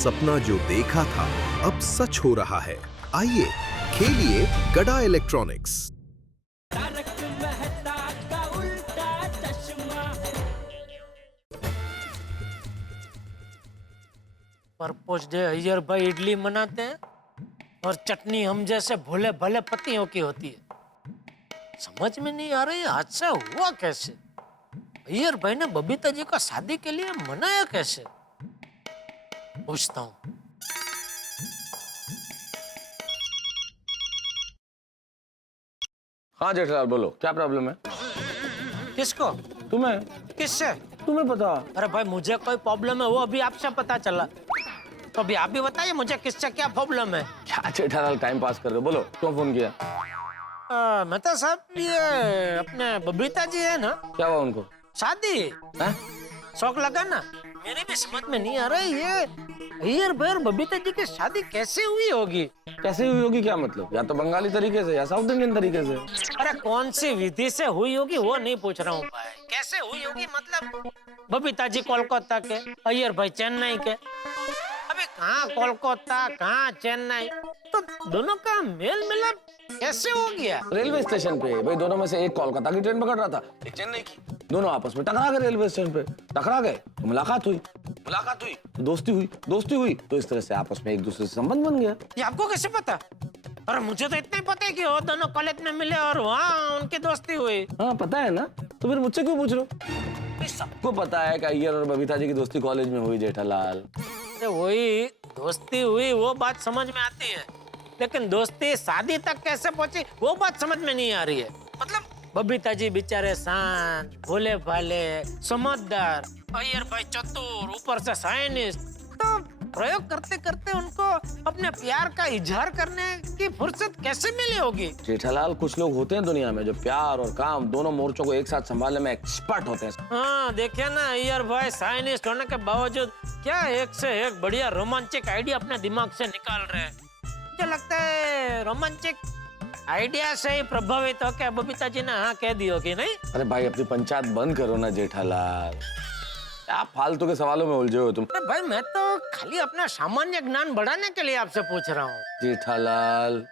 सपना जो देखा था अब सच हो रहा है। आइए खेलिए गड़ा इलेक्ट्रॉनिक्स। परपोज डे अय्यर भाई इडली मनाते हैं और चटनी हम जैसे भोले भले पतियों की होती है। समझ में नहीं आ रही हादसा हुआ कैसे। अय्यर भाई ने बबीता जी का शादी के लिए मनाया कैसे, पूछता हूँ। हाँ जेठालाल बोलो, क्या प्रॉब्लम है? किसको? तुम्हें? किससे? तुम्हें पता? अरे भाई मुझे कोई प्रॉब्लम है वो अभी आपसे पता चला, तो अभी आप भी बताइए मुझे किससे क्या प्रॉब्लम है। क्या जेठालाल टाइम पास कर रहे हो? बोलो क्यों फोन किया? मेहता साहब ये अपने बबीता जी है ना, क्या हुआ उनको? शादी हैं? शौक लगा ना। मेरे भी समझ में नहीं आ रहा है ये अय्यर भाई और बबीता जी की शादी कैसे हुई होगी। कैसे हुई होगी क्या मतलब? या तो बंगाली तरीके से या साउथ इंडियन तरीके से। अरे कौन सी विधि से हुई होगी वो नहीं पूछ रहा हूँ भाई, कैसे हुई होगी मतलब। बबीता जी कोलकाता के, अय्यर भाई चेन्नई के। अबे कहाँ कोलकाता कहाँ चेन्नई, तो दोनों का मेल मिलाप कैसे हो गया? रेलवे स्टेशन पे भाई दोनों में से एक कोलकाता की ट्रेन पकड़ रहा था, एक चेन्नई की। दोनों आपस में टकरा गए रेलवे स्टेशन पे। टकरा गए तो मुलाकात हुई तो दोस्ती हुई तो इस तरह से आपस में एक दूसरे से संबंध बन गया। ये आपको कैसे पता? अरे मुझे तो इतना ही पता है कि वो दोनों कॉलेज में मिले और वहाँ उनकी दोस्ती हुई। हाँ पता है ना, तो फिर मुझसे क्यों पूछ रहे हो? सबको पता है कि अय्यर और बबीता जी की दोस्ती कॉलेज में हुई जेठालाल। अरे वही दोस्ती हुई वो बात समझ में आती है, लेकिन दोस्ती शादी तक कैसे पहुंची वो बात समझ में नहीं आ रही है। मतलब बबीता जी बेचारे शांत भोले भाले समझदार, अय्यर भाई चतुर ऊपर से साइंटिस्ट, तो प्रयोग करते करते उनको अपने प्यार का इजहार करने की फुर्सत कैसे मिली होगी? जेठालाल कुछ लोग होते हैं दुनिया में जो प्यार और काम दोनों मोर्चों को एक साथ संभालने में एक्सपर्ट होते हैं। हाँ देखिए ना, अय्यर भाई साइंटिस्ट होने के बावजूद क्या एक से एक बढ़िया रोमांचक आइडिया अपने दिमाग से निकाल रहे हैं। मुझे लगता है रोमांचक आइडिया से ही प्रभावित हो क्या बबीता जी ने हाँ कह दी होगी, नहीं? अरे भाई अपनी पंचायत बंद करो ना जेठालाल, आप फालतू के सवालों में उलझे हो तुम। अरे भाई मैं तो खाली अपना सामान्य ज्ञान बढ़ाने के लिए आपसे पूछ रहा हूँ। जेठालाल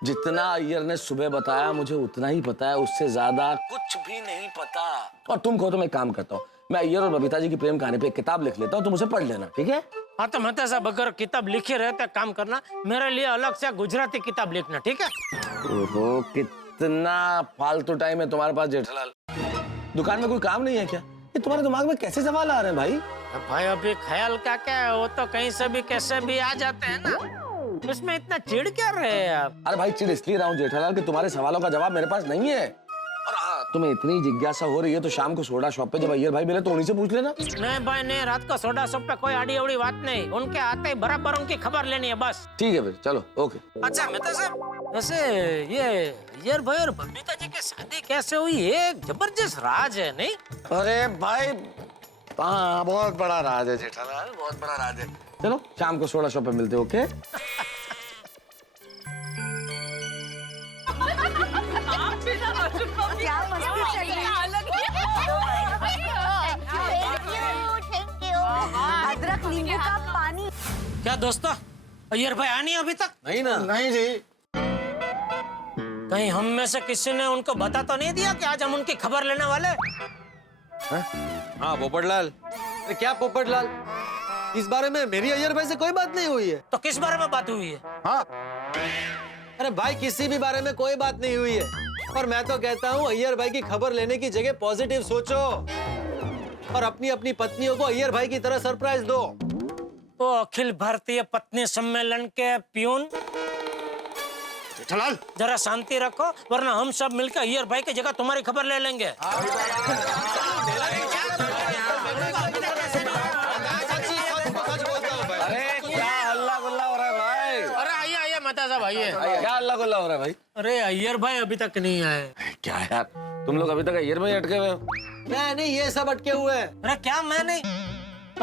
जितना अय्यर ने सुबह बताया मुझे उतना ही पता है, उससे ज्यादा कुछ भी नहीं पता। और तुम कहो तो मैं काम करता हूँ, मैं अय्यर और बबीता जी की प्रेम कहानी पे एक किताब लिख लेता हूँ, तुम उसे पढ़ लेना, ठीक है? हाँ तो मेहता साहब अगर किताब लिखे रहते काम करना, मेरे लिए अलग से गुजराती किताब लिखना, ठीक है? ओहो कितना फालतू टाइम है तुम्हारे पास जेठालाल। दुकान में कोई काम नहीं है क्या? ये तुम्हारे दिमाग में कैसे सवाल आ रहे हैं भाई? भाई अभी ख्याल क्या क्या है, वो तो कहीं से भी कैसे भी आ जाते हैं ना, इसमें इतना चिढ़ क्या रहे हैं आप? अरे भाई चिढ़ इसलिए रहा हूँ जेठालाल कि तुम्हारे सवालों का जवाब मेरे पास नहीं है। और हाँ तुम्हें इतनी जिज्ञासा हो रही है तो शाम को सोडा शॉप पे जब अय्यर भाई मिले तो उन्हीं से पूछ लेना। नहीं भाई नहीं, रात को सोडा शॉप पे कोई आड़ी अवड़ी बात नहीं, उनके आते ही बराबर उनकी खबर लेनी है बस। ठीक है फिर चलो ओके। अच्छा मेहता साहब वैसे ये अय्यर भाई और बबीता जी की शादी कैसे हुई, एक जबरदस्त राज है, नहीं? अरे भाई हाँ बहुत बड़ा राज है जेठालाल, बहुत बड़ा राज है। चलो शाम को सोडा शॉप पे मिलते हैं, ओके? क्या मस्ती चल रही है। अदरक नींबू का पानी। क्या दोस्तों अय्यर भाई आनी अभी तक? नहीं ना। नहीं जी। कहीं हम में से किसी ने उनको बता तो नहीं दिया कि आज हम उनकी खबर लेने वाले? हाँ पोपटलाल। अरे क्या पोपटलाल, इस बारे में मेरी अय्यर भाई से कोई बात नहीं हुई है। तो किस बारे में बात हुई है? हाँ अरे भाई किसी भी बारे में कोई बात नहीं हुई है, पर मैं तो कहता हूँ अय्यर भाई की खबर लेने की जगह पॉजिटिव सोचो और अपनी अपनी पत्नियों को अय्यर भाई की तरह सरप्राइज दो। तो अखिल भारतीय पत्नी सम्मेलन के प्यून जेठालाल जरा शांति रखो वरना हम सब मिलकर अय्यर भाई की जगह तुम्हारी खबर ले लेंगे। अरे क्या हल्ला गुल्ला हो रहा है भाई? अरे आइए आइए मेहता साहब आइए। क्या हल्ला गुल्ला हो रहा है भाई? अरे अय्यर भाई अभी तक नहीं आए। क्या यार तुम लोग अभी तक अय्यर में ही अटके हुए हो? मैं नहीं, ये सब अटके हुए हैं। अरे क्या मैं नहीं,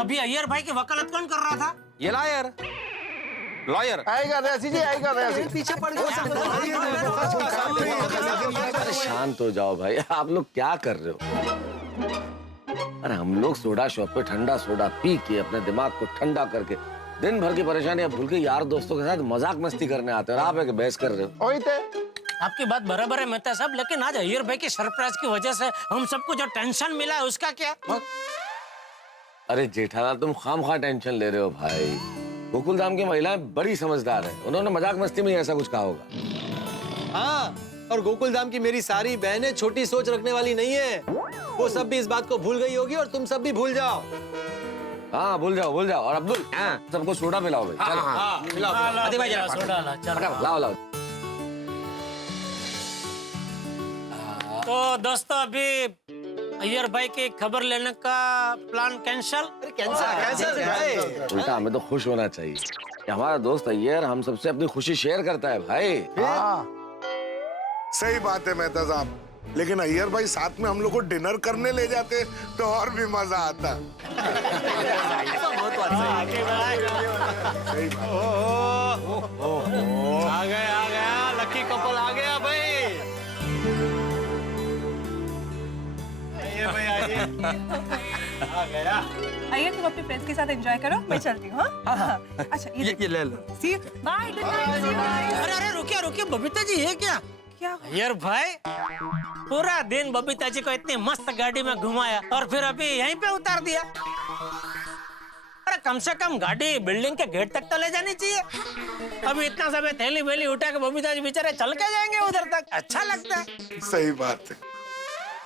अभी अय्यर भाई की वकालत कौन कर रहा था? ये लायर लॉयर आएगा रैसी जी, आएगा रैसी। पीछे पड़ गया। अरे शांत हो जाओ भाई, आप लोग क्या कर रहे हो? अरे हम लोग सोडा शॉप पे ठंडा सोडा पी के अपने दिमाग को ठंडा करके दिन भर की परेशानी भूल के यार दोस्तों के साथ मजाक मस्ती करने आते हो और आप एक बहस कर रहे हो। आपकी बात बराबर है मेहता साहब, लेकिन आज अय्यर भाई की सरप्राइज की वजह से हम सबको जो टेंशन मिला है उसका क्या? अरे जेठालाल, तुम खामखा टेंशन ले रहे हो भाई। गोकुल धाम की महिलाएं बड़ी समझदार है, उन्होंने मजाक मस्ती में ही ऐसा कुछ कहा होगा। हाँ, और गोकुल धाम की मेरी सारी बहनें छोटी सोच रखने वाली नहीं है। वो सब भी इस बात को भूल गई होगी और तुम सब भी भूल जाओ। हाँ भूल जाओ भूल जाओ। और अब्दुल सबको सोडा पिलाओ भाई। चलो हाँ, मिलाओ। आदि भाई जरा सोडा ला, चलो। लाओ लाओ। तो दोस्तों अभी अय्यर भाई की खबर लेने का प्लान कैंसल। अरे कैंसिल भाई। उल्टा हमें तो खुश होना चाहिए कि हमारा दोस्त अय्यर हम सबसे अपनी खुशी शेयर करता है भाई। सही बात है मेहता साहब, लेकिन अय्यर भाई साथ में हम लोग को डिनर करने ले जाते तो और भी मजा आता। सही बात। आ गया लकी कपल आ गया भाई। आइए भाई आइए। आ गया। आइए तुम अपने फ्रेंड्स के साथ एंजॉय करो, मैं चलती हूँ। हाँ? अच्छा ये ले लो। सी बाय, गुड नाइट, सी बाय। अरे अरे रुकिए रुकिए बबीता जी, ये क्या? क्या? अय्यर भाई पूरा दिन बबीता जी को इतनी मस्त गाड़ी में घुमाया और फिर अभी यहीं पे उतार दिया। अरे कम से कम गाड़ी बिल्डिंग के गेट तक तो ले जानी चाहिए। अभी इतना सब थैली वैली उठा के बबीता जी बेचारे चल के जाएंगे उधर तक, अच्छा लगता है। सही बात है।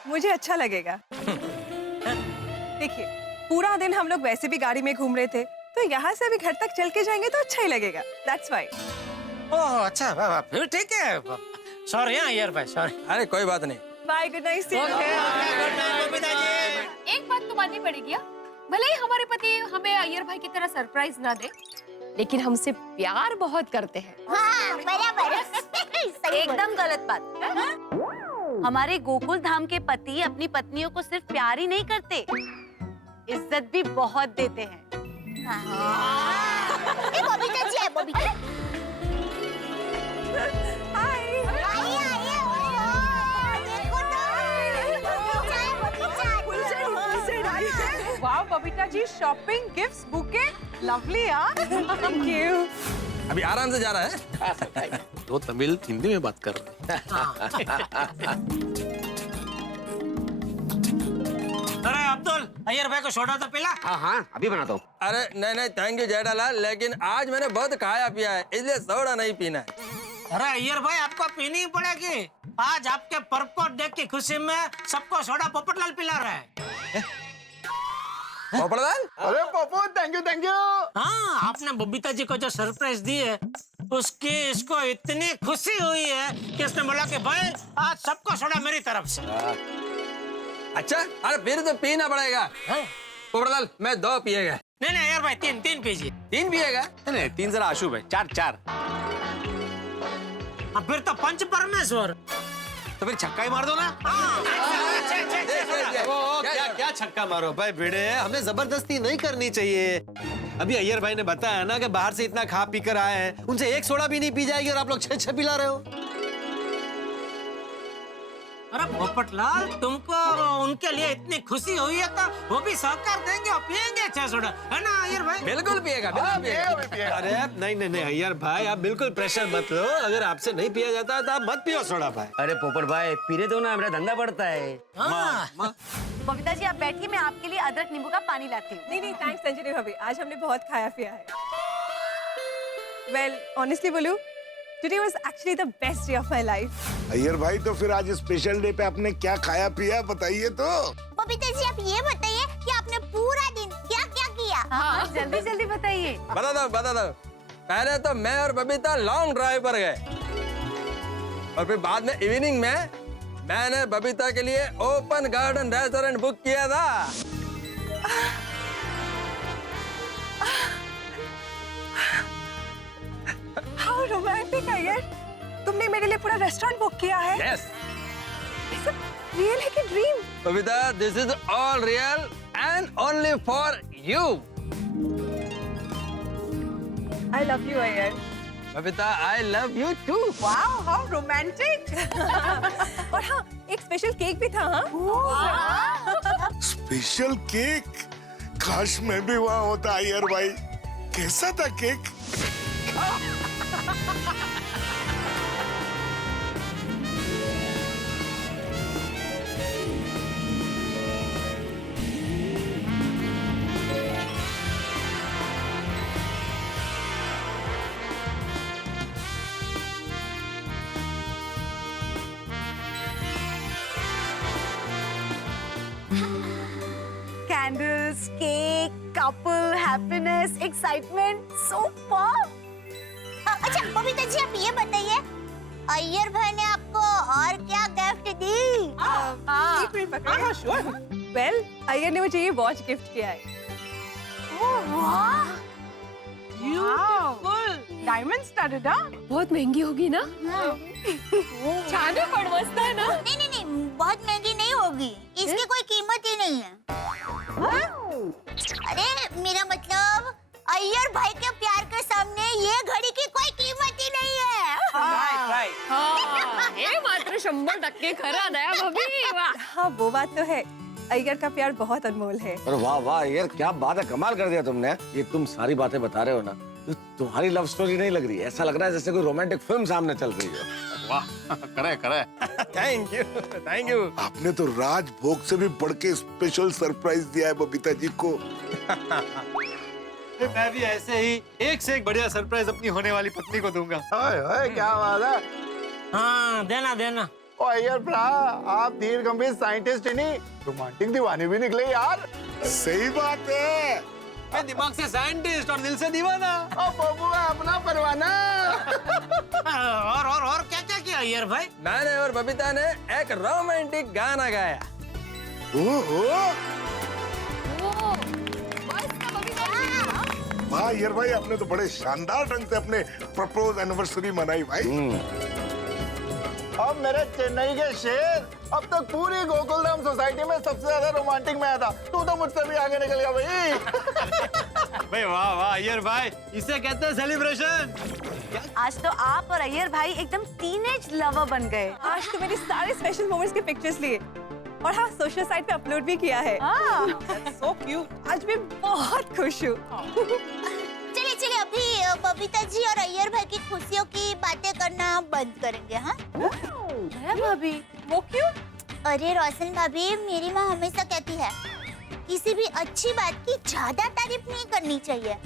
मुझे अच्छा लगेगा। देखिए पूरा दिन हम लोग वैसे भी गाड़ी में घूम रहे थे, तो यहाँ से अभी घर तक चल के जाएंगे तो अच्छा ही लगेगा। That's why। ओह अच्छा, वाह, फिर ठीक है। सॉरी अय्यर भाई, सॉरी। अरे कोई बात नहीं। बाय, गुड नाइट, सी okay good night Babita ji. एक बात तो माननी पड़ेगी, भले ही हमारे पति हमें अय्यर भाई की तरह सरप्राइज ना दे, लेकिन हमसे प्यार बहुत करते हैं। हाँ, बराबर। एकदम गलत बात। हमारे गोकुल धाम के पति अपनी पत्नियों को सिर्फ प्यार ही नहीं करते, इज्जत भी बहुत देते हैं। हाँ। बबीता जी है, Babita. Wow Babita ji, shopping, gifts, bouquet, lovely यार। Thank you. अभी आराम से जा रहा है। तो तमिल हिंदी में बात कर रहे अरे अब्दुल, अय्यर भाई को सोडा तो पिला। हाँ अभी बनाता हूँ। अरे नहीं थैंक यू जेठालाल, लेकिन आज मैंने बहुत खाया पिया है, इसलिए सोडा नहीं पीना है। अरे अय्यर भाई आपको पीनी ही पड़ेगी। आज आपके पर्व को देख की खुशी में सबको सोडा पोपटलाल पिला रहा है। पोपटलाल? अरे पप्पू, थैंक यू। हाँ, आपने बबीता जी को जो सरप्राइज दी है उसकी इसको इतनी खुशी हुई है कि इसने बोला कि भाई आज सबको सोडा मेरी तरफ से। अच्छा, अरे फिर तो पीना पड़ेगा। पोपटलाल मैं 2 पिएगा। नहीं अय्यर भाई तीन पीजिए। 3 पिएगा? नहीं 3 जरा आशु भाई, 4। अब फिर तो पंच परमेश्वर। तो फिर छक्का ही मार दो ना। क्या छक्का मारो भाई भिड़े, हमें जबरदस्ती नहीं करनी चाहिए। अभी अय्यर भाई ने बताया ना कि बाहर से इतना खा पी कर आए हैं, उनसे एक सोडा भी नहीं पी जाएगी और आप लोग 6 पिला रहे हो। अरे पोपटलाल, तुमको उनके लिए इतनी खुशी हुई है तो वो भी सहकार देंगे और पियेंगे 6 सोडा, है ना अय्यर भाई? बिल्कुल पिएगा, बिल्कुल पिएगा। अरे नहीं अय्यर भाई, आप बिल्कुल प्रेशर मत लो। अगर आपसे नहीं पिया जाता है तो आप मत पियो सोडा भाई। अरे पोपट भाई पीने दो ना, हमारा धंधा बढ़ता है। हाँ। बबीता जी आप बैठिए, मैं आपके लिए अदरक नींबू का पानी लाती हूँ। नहीं थैंक्स संजनी भाभी, आज हमने बहुत खाया पिया है। वेल ऑनेस्टली बोलूं, today was actually the best day of my life. Iyer भाई, तो फिर आज स्पेशल डे पे आपने क्या खाया पिया बताइए तो। बबीता जी आप ये बताइए कि आपने पूरा दिन क्या क्या किया। हाँ जल्दी बताइए। बता दो। पहले तो मैं और बबीता लॉन्ग ड्राइव पर गए और फिर बाद में इवनिंग में मैंने बबीता के लिए ओपन गार्डन रेस्टोरेंट बुक किया था। हाउ रोमांटिक है यार, तुमने मेरे लिए पूरा रेस्टोरेंट बुक किया है। यस रियल है कि dream? Babita, this is all real and only for you. I love you यार। Babita, I love you too. Wow how romantic. और हाँ, एक स्पेशल केक भी था। हाँ स्पेशल केक? काश मैं भी वहाँ होता अय्यर भाई। कैसा था cake? Candles, cake, couple, happiness, excitement, so fun. अच्छा बबीता जी, आप ये बताइए, अय्यर भाई ने आपको और क्या गिफ्ट दी? एक मिनट पकड़ो। श्योर। वेल, अय्यर ने मुझे ये वॉच गिफ्ट किया है। वाह, ब्यूटीफुल डायमंड स्टडेड। बहुत महंगी होगी ना? छाने पण मस्त है ना? नहीं नहीं नहीं, बहुत महंगी नहीं होगी, इसकी कोई कीमत ही नहीं है। अरे मेरा मतलब, अय्यर भाई के प्यार के सामने ये घड़ी की कोई कीमत ही नहीं है। हाँ, हे मात्र 100% खरा नया भाभी। वाह। हाँ, वो बात तो है। अय्यर का प्यार बहुत अनमोल है। अरे वाह वाह यार, क्या बात है, कमाल कर दिया तुमने। ये तुम सारी बातें बता रहे हो ना, तो तुम्हारी लव स्टोरी नहीं लग रही है, ऐसा लग रहा है जैसे कोई रोमांटिक फिल्म सामने चल रही है। वाह, करे करे। Thank you thank you. आपने तो राजभोग से भी बढ़ के स्पेशल सरप्राइज दिया है बबीता जी को। मैं भी ऐसे ही एक से एक बढ़िया सरप्राइज अपनी होने वाली पत्नी को दूंगा। ओए क्या बात है। हाँ, देना देना। ओ अय्यर भ्रा, आप धीर गंभीर साइंटिस्ट ही नहीं, रोमांटिक दीवाने भी निकले यार। सही बात है। मैं दिमाग से साइंटिस्ट और दिल से दीवाना। ओ बबुआ अपना परवाना। और क्या क्या किया अय्यर भाई? मैंने और बबीता ने एक रोमांटिक गाना गाया। ओहो, वाह अय्यर भाई, आपने तो बड़े शानदार ढंग से अपने प्रपोज एनिवर्सरी मनाई भाई। अब मेरे चेन्नई के शेर, अब तक पूरी गोकुलधाम सोसाइटी में सबसे ज्यादा रोमांटिक मैं था, तू तो मुझसे भी आगे निकल गया भाई। भाई वाह वाह अय्यर भाई, इसे कहते हैं सेलिब्रेशन। आज तो आप और अय्यर भाई एकदम टीनेज लवर बन गए। आज तो मेरे सारे स्पेशल मोमेंट्स के पिक्चर्स लिए और हाँ, सोशल साइट पे अपलोड भी किया है। So cute. आज मैं बहुत खुश हूँ। चलिए चलिए, अभी बबीता जी और अय्यर भाई की खुशियों की बातें करना बंद करेंगे। हाँ भाभी, वो क्यों? अरे रोशन भाभी, मेरी माँ हमेशा कहती है, किसी भी अच्छी बात की ज्यादा तारीफ नहीं करनी चाहिए,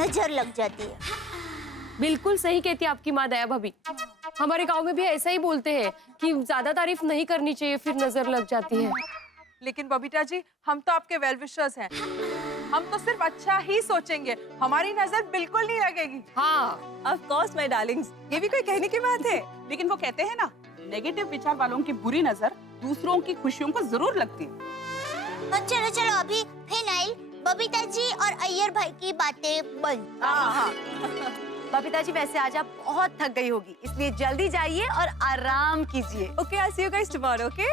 नजर लग जाती है। बिल्कुल सही कहती है आपकी माँ दया भाभी। हमारे गांव में भी ऐसा ही बोलते हैं कि ज्यादा तारीफ नहीं करनी चाहिए, फिर नजर लग जाती है। लेकिन बबीता जी, हम तो आपके वेल विशर्स हैं। हम तो सिर्फ अच्छा ही सोचेंगे, हमारी नजर बिल्कुल नहीं लगेगी। हाँ, ऑफ कोर्स माय डार्लिंग्स, ये भी कोई कहने की बात है। लेकिन वो कहते हैं ना, नेगेटिव विचार वालों की बुरी नजर दूसरों की खुशियों को जरूर लगती है। तो चलो चलो, अभी फिनाइल, बबीता जी और अय्यर भाई की बातें बंद। हाँ। बबीता जी, वैसे आज आप बहुत थक गई होगी, इसलिए जल्दी जाइए और आराम कीजिए। Okay, I see you guys tomorrow. Okay,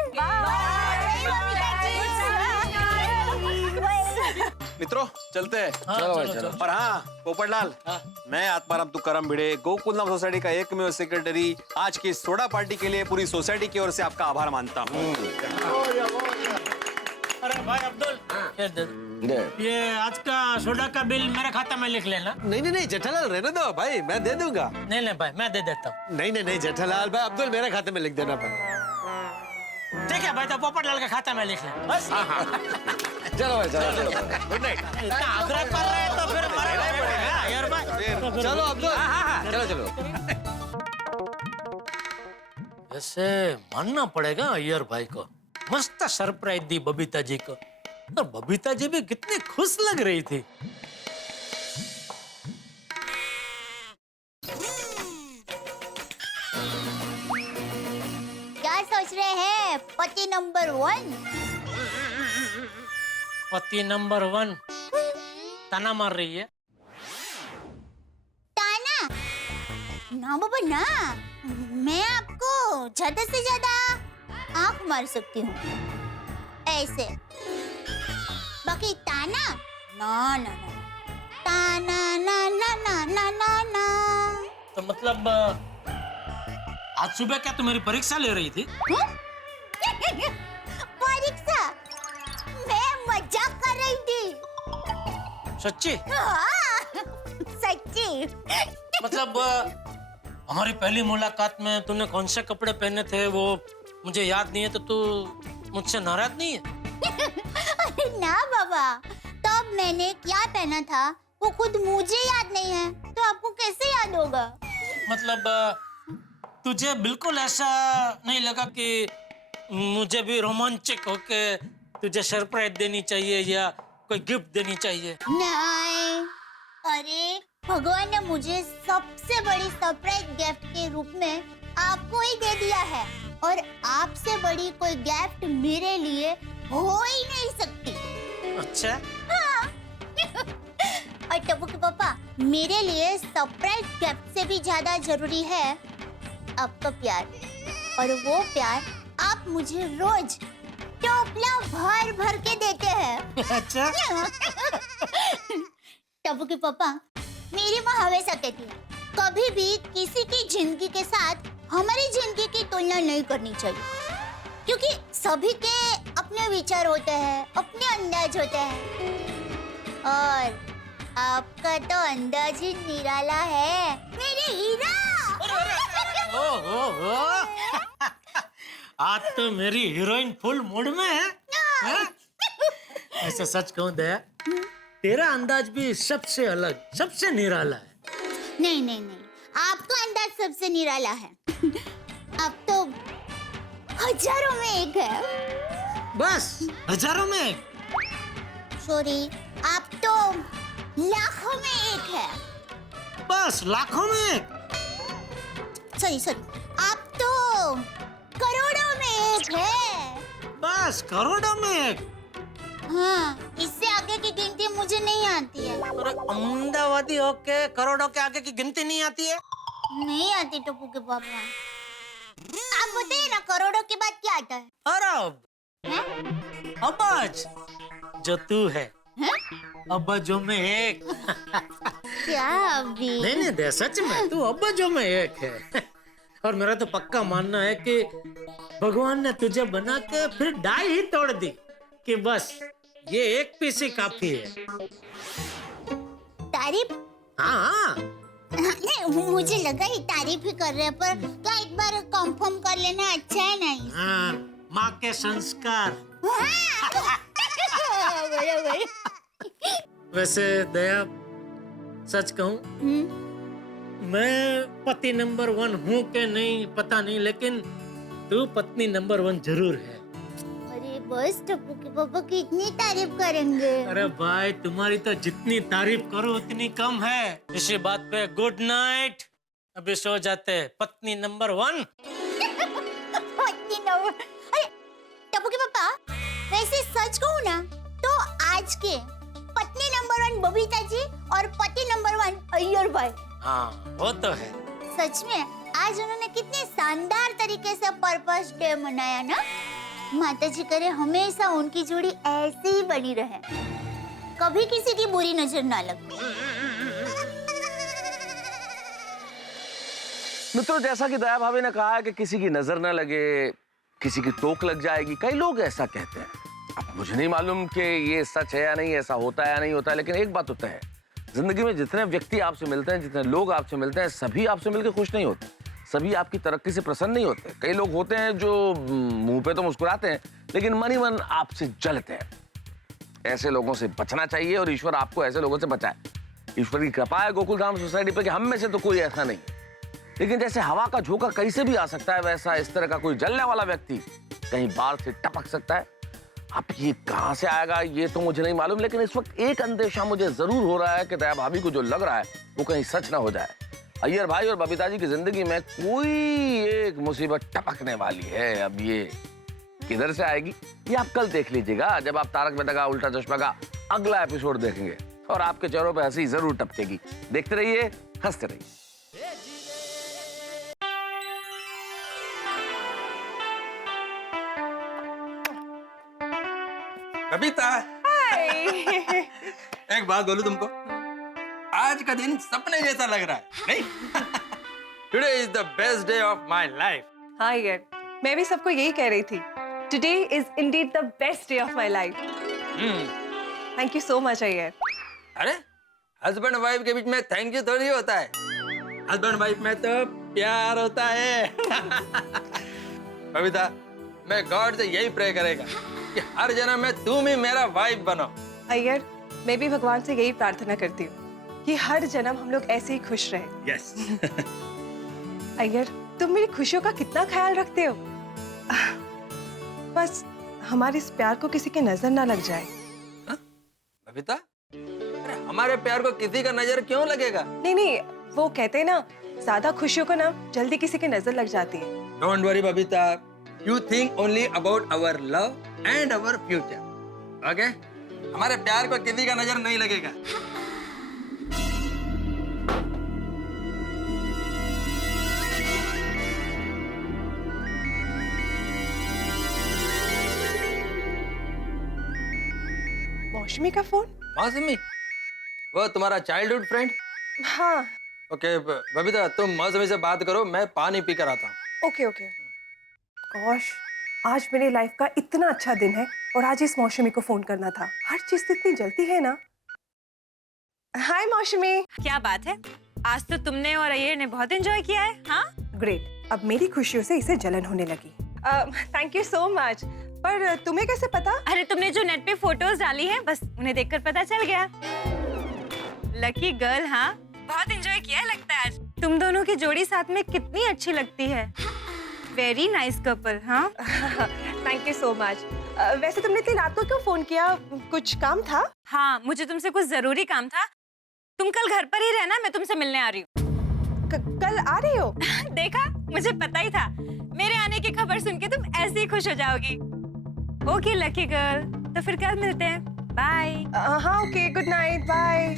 मित्रों चलते हैं। चलो भाई चलो। और हाँ पोपटलाल, मैं आत्माराम तुकाराम भिड़े, गोकुलधाम सोसाइटी का एकमेव सेक्रेटरी, आज की सोडा पार्टी के लिए पूरी सोसाइटी की ओर से आपका आभार मानता हूँ। अरे भाई अब्दुल, ये आज का सोडा का बिल मेरे खाते में लिख लेना। नहीं नहीं नहीं जेठालाल, रहने दो भाई, मैं दे दूंगा। नहीं नहीं भाई, मैं दे देता हूँ। नहीं नहीं नहीं जेठालाल भाई, अब्दुल मेरे खाते में लिख देना भाई। ठीक है भाई, तो पोपटलाल के खाते में लिख ले बस। चलो भाई चलो। Good night. इतना आग्रह कर रहे हैं तो फिर पड़ेगा अय्यर भाई। चलो अब्दुल। चलो चलो। वैसे मानना पड़ेगा अय्यर भाई को, मस्त सरप्राइज दी बबीता जी को, और बबीता जी भी कितनी खुश लग रही थी। क्या सोच रहे हैं पति नंबर 1? पति नंबर 1 ताना मार रही है। ताना? ना बाबा ना, मैं आपको ज्यादा से ज्यादा आंख मार सकती हूँ ऐसे, बाकी ताना ना ना ना, ताना ना ना ना ना ना ना। तो मतलब आज सुबह क्या तू मेरी परीक्षा ले रही थी? परीक्षा? मैं मजाक कर रही थी। सच्ची? हाँ। सच्ची। मतलब हमारी पहली मुलाकात में तूने कौन से कपड़े पहने थे वो मुझे याद नहीं है, तो तू मुझसे नाराज नहीं है? अरे ना बाबा, तब मैंने क्या पहना था वो खुद मुझे याद नहीं है, तो आपको कैसे याद होगा? मतलब तुझे बिल्कुल ऐसा नहीं लगा कि मुझे भी रोमांचक होके तुझे सरप्राइज देनी चाहिए या कोई गिफ्ट देनी चाहिए? नहीं, अरे भगवान ने मुझे सबसे बड़ी सरप्राइज गिफ्ट के रूप में आपको ही दे दिया है, और आपसे बड़ी कोई गिफ्ट मेरे लिए हो ही नहीं सकती। अच्छा? हाँ। और टप्पू के पापा, मेरे लिए सरप्राइज गिफ्ट से भी ज्यादा जरूरी है आपका प्यार, और वो प्यार आप मुझे रोज टोपला भर भर के देते हैं। अच्छा? टप्पू के पापा, मेरी माँ हमेशा कहती है कभी भी किसी की जिंदगी के साथ हमारी जिंदगी की तुलना नहीं करनी चाहिए, क्योंकि सभी के अपने विचार होते हैं, अपने अंदाज होते हैं, और आपका तो अंदाज ही निराला है मेरे हीरा। आज तो मेरी हीरोइन फुल मूड में है, हाँ? ऐसे सच कहूं दया, तेरा अंदाज भी सबसे अलग, सबसे निराला है। नहीं नहीं नहीं, आपका अंदाज सबसे निराला है। आप तो हजारों में एक है। बस हजारों में एक? सॉरी, आप तो लाखों में एक है। बस लाखों में एक? सॉरी सॉरी, आप तो करोड़ों में एक है। बस करोड़ों में एक? हाँ, इससे आगे की गिनती मुझे नहीं आती है। अरे अहमदाबादी होके करोड़ों के आगे की गिनती नहीं आती है? नहीं आती टप्पू के पापा। आप बताइए ना, करोड़ों के बाद क्या आता है? अरब, अबज, जो तू है, अबजों में एक। क्या अभी? नहीं नहीं दे, सच में तू अबजों में एक है। और मेरा तो पक्का मानना है कि भगवान ने तुझे बना के फिर डाई ही तोड़ दी कि बस ये एक पीस ही काफी है। तारीफ? हाँ। नहीं, मुझे लगा ही तारीफ ही कर रहे हैं, पर क्या एक बार कंफर्म कर लेना अच्छा है नहीं? हाँ, माँ के संस्कार। वैसे दया, सच कहूँ, मैं पति नंबर 1 हूँ कि नहीं पता नहीं, लेकिन तू पत्नी नंबर 1 जरूर है। अरे बस टप्पू के पापा की इतनी तारीफ करेंगे? अरे भाई, तुम्हारी तो जितनी तारीफ करो उतनी कम है। इसी बात पे गुड नाइट, अभी सो जाते हैं। पत्नी नंबर 1। पत्नी नंबर, अरे टप्पू के पापा, वैसे सच कहूँ ना तो आज के पत्नी नंबर 1 बबीता जी और पति नंबर 1 अय्यर भाई। हाँ, वो तो है। सच में आज उन्होंने कितने शानदार तरीके से पर्पस डे मनाया ना। माता जी करे हमेशा उनकी जोड़ी ऐसे ही बनी रहे, कभी किसी की बुरी नजर ना लगे। मित्रों, जैसा कि दया भाभी ने कहा है कि किसी की नजर न लगे, किसी की टोक लग जाएगी, कई लोग ऐसा कहते हैं। अब मुझे नहीं मालूम कि ये सच है या नहीं, ऐसा होता है या नहीं होता है, लेकिन एक बात होता है, जिंदगी में जितने व्यक्ति आपसे मिलते हैं, जितने लोग आपसे मिलते हैं, सभी आपसे मिलकर खुश नहीं होते, सभी आपकी तरक्की से प्रसन्न नहीं होते। कई लोग होते हैं जो मुंह पे तो मुस्कुराते हैं, लेकिन मन ही मन आपसे जलते हैं। ऐसे लोगों से बचना चाहिए, और ईश्वर आपको ऐसे लोगों से बचाए। ईश्वर की कृपा है गोकुलधाम सोसाइटी पे कि हम में से तो कोई ऐसा नहीं, लेकिन जैसे हवा का झोंका कहीं से भी आ सकता है, वैसा इस तरह का कोई जलने वाला व्यक्ति कहीं बाहर से टपक सकता है। अब ये कहां से आएगा ये तो मुझे नहीं मालूम, लेकिन इस वक्त एक अंदेशा मुझे जरूर हो रहा है कि दया भाभी को जो लग रहा है वो कहीं सच ना हो जाए। अय्यर भाई और बबीता जी की जिंदगी में कोई एक मुसीबत टपकने वाली है। अब ये किधर से आएगी ये आप कल देख लीजिएगा, जब आप तारक मेहता का उल्टा चश्मा का अगला एपिसोड देखेंगे, और आपके चेहरों पर हंसी जरूर टपकेगी। देखते रहिए, हंसते रहिए। बबीता, एक बात बोलूं तुमको, आज का दिन सपने जैसा लग रहा है, नहीं? Today is the best day of my life. हाँ यार, मैं भी सबको यही कह रही थी। Today is indeed the best day of my life. Thank you so much, Iyer. अरे हस्बैंड वाइफ के बीच में थैंक यू थोड़ी होता है, हस्बैंड वाइफ में तो प्यार होता है। बबीता, मैं गॉड से यही प्रे करेगा कि हर जन्म में तुम ही मेरा वाइफ बनो। अय्यर, मैं भी भगवान से यही प्रार्थना करती हूँ कि हर जन्म हम लोग ऐसे ही खुश रहे। यस। अय्यर, तुम मेरी खुशियों का कितना ख्याल रखते हो। बस हमारे इस प्यार को किसी की नजर ना लग जाए। बबीता, अरे हमारे प्यार को किसी का नजर क्यों लगेगा? नहीं, वो कहते हैं ना, ज्यादा खुशियों को ना जल्दी किसी की नजर लग जाती है। Don't worry Babita, you think only about our love and our future, okay? हमारे प्यार को किसी का नजर नहीं लगेगा। मौसमी का फोन? मौसमी, वो तुम्हारा चाइल्डहुड फ्रेंड? हाँ। ओके बबीता, तुम मौसमी से बात करो, मैं पानी पी कर आता हूँ। ओके। गॉश, आज मेरी लाइफ का इतना अच्छा दिन है और आज इस मौसमी को फोन करना था। हर चीज तो इतनी जल्दी है ना। हाय मौसमी। क्या बात है, आज तो तुमने और अय्यर ने बहुत एंजॉय किया है। हाँ, ग्रेट। अब मेरी खुशियों से इसे जलन होने लगी। Thank you so much. पर तुम्हें कैसे पता? अरे तुमने जो नेट पे फोटोज डाली हैं, बस उन्हें देखकर पता चल गया। Lucky girl. हाँ, बहुत एंजॉय किया है लगता है आज। तुम दोनों की जोड़ी साथ में कितनी अच्छी लगती है। Very nice couple. हाँ। Thank you so much. वैसे तुमने इतनी रात को क्यों फोन किया? कुछ काम था? हाँ, मुझे तुमसे कुछ जरूरी काम था। तुम कल घर पर ही रहना, मैं तुमसे मिलने आ रही हूँ। कल आ रही हो? देखा, मुझे पता ही था। मेरे आने की खबर सुन के तुम ऐसे ही खुश हो जाओगी। ओके लकी गर्ल, तो फिर कल मिलते हैं। बाय। हाँ okay, good night, bye.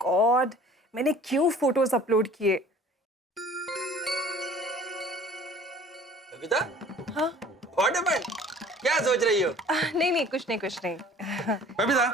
God, मैंने क्यों फोटोज अपलोड किए? बबीता? हाँ? What happened? क्या सोच रही हो? नहीं, कुछ नहीं। बबीता,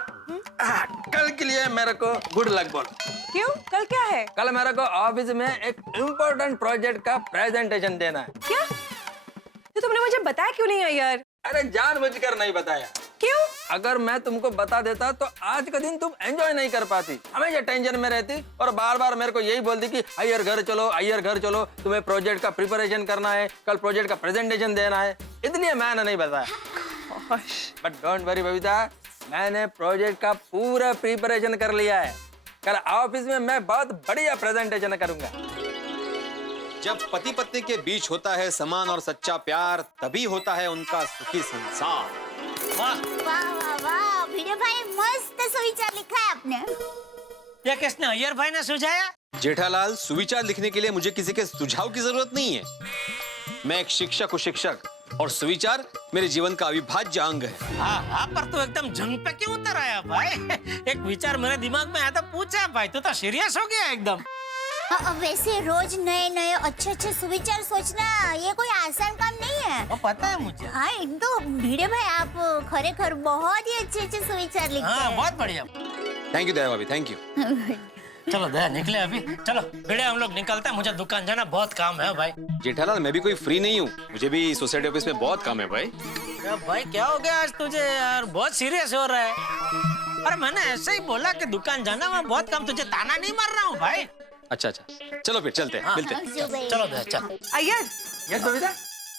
कल के लिए मेरे को गुड लक बोल। क्यों? कल क्या है? कल मेरे को ऑफिस में एक इम्पोर्टेंट प्रोजेक्ट का प्रेजेंटेशन देना है। क्या? तो तुमने मुझे बताया क्यों नहीं यार? अरे जानबूझकर नहीं बताया। क्यों? अगर मैं तुमको बता देता तो आज का दिन तुम एंजॉय नहीं कर पाती, हमेशा टेंशन में रहती और बार बार मेरे को यही बोलती कि अय्यर घर चलो, तुम्हें प्रोजेक्ट का प्रिपरेशन करना है, कल प्रोजेक्ट का प्रेजेंटेशन देना है, इसलिए मैंने नहीं बताया। बट डोंट वरी बबीता, मैंने प्रोजेक्ट का पूरा प्रिपरेशन कर लिया है। कल ऑफिस में मैं बहुत बढ़िया प्रेजेंटेशन करूंगा। जब पति पत्नी के बीच होता है समान और सच्चा प्यार, तभी होता है उनका सुखी संसार। वाह वाह वाह, भिड़े भाई मस्त सुविचार लिखा है आपने। ये किसने? अय्यर भाई ने सुझाया? जेठालाल, सुविचार लिखने के लिए मुझे किसी के सुझाव की जरूरत नहीं है। मैं एक शिक्षक हूँ, शिक्षक, और सुविचार मेरे जीवन का अविभाज्य अंग है। हाँ, पर तू एकदम जंग पे क्यों उतर आया भाई? एक विचार मेरे दिमाग में आया था, पूछा भाई, तू तो सीरियस हो गया एकदम। वैसे रोज नए अच्छे सुविचार सोचना ये कोई आसान काम नहीं है। वो पता है मुझे। हाँ, तो भिड़े भाई आप खरेखर बहुत ही अच्छे सुविचार लिखते हैं। हाँ, बहुत बढ़िया। थैंक यू दया भाभी, थैंक यू। चलो दया, निकले अभी। चलो भिड़े, हम लोग निकलते हैं, मुझे दुकान जाना, बहुत काम है भाई। जेठालाल, मैं भी कोई फ्री नहीं हूँ, मुझे भी सोसाइटी ऑफिस में बहुत काम है भाई। भाई क्या हो गया आज तुझे यार? बहुत सीरियस हो रहा है। अरे मैंने ऐसे ही बोला कि दुकान जाना, वहाँ बहुत काम, तुझे ताना नहीं मार रहा हूँ भाई। अच्छा, चलो फिर चलते हैं, मिलते हैं। चलो दया, चल। अय्यर, यस बबीता।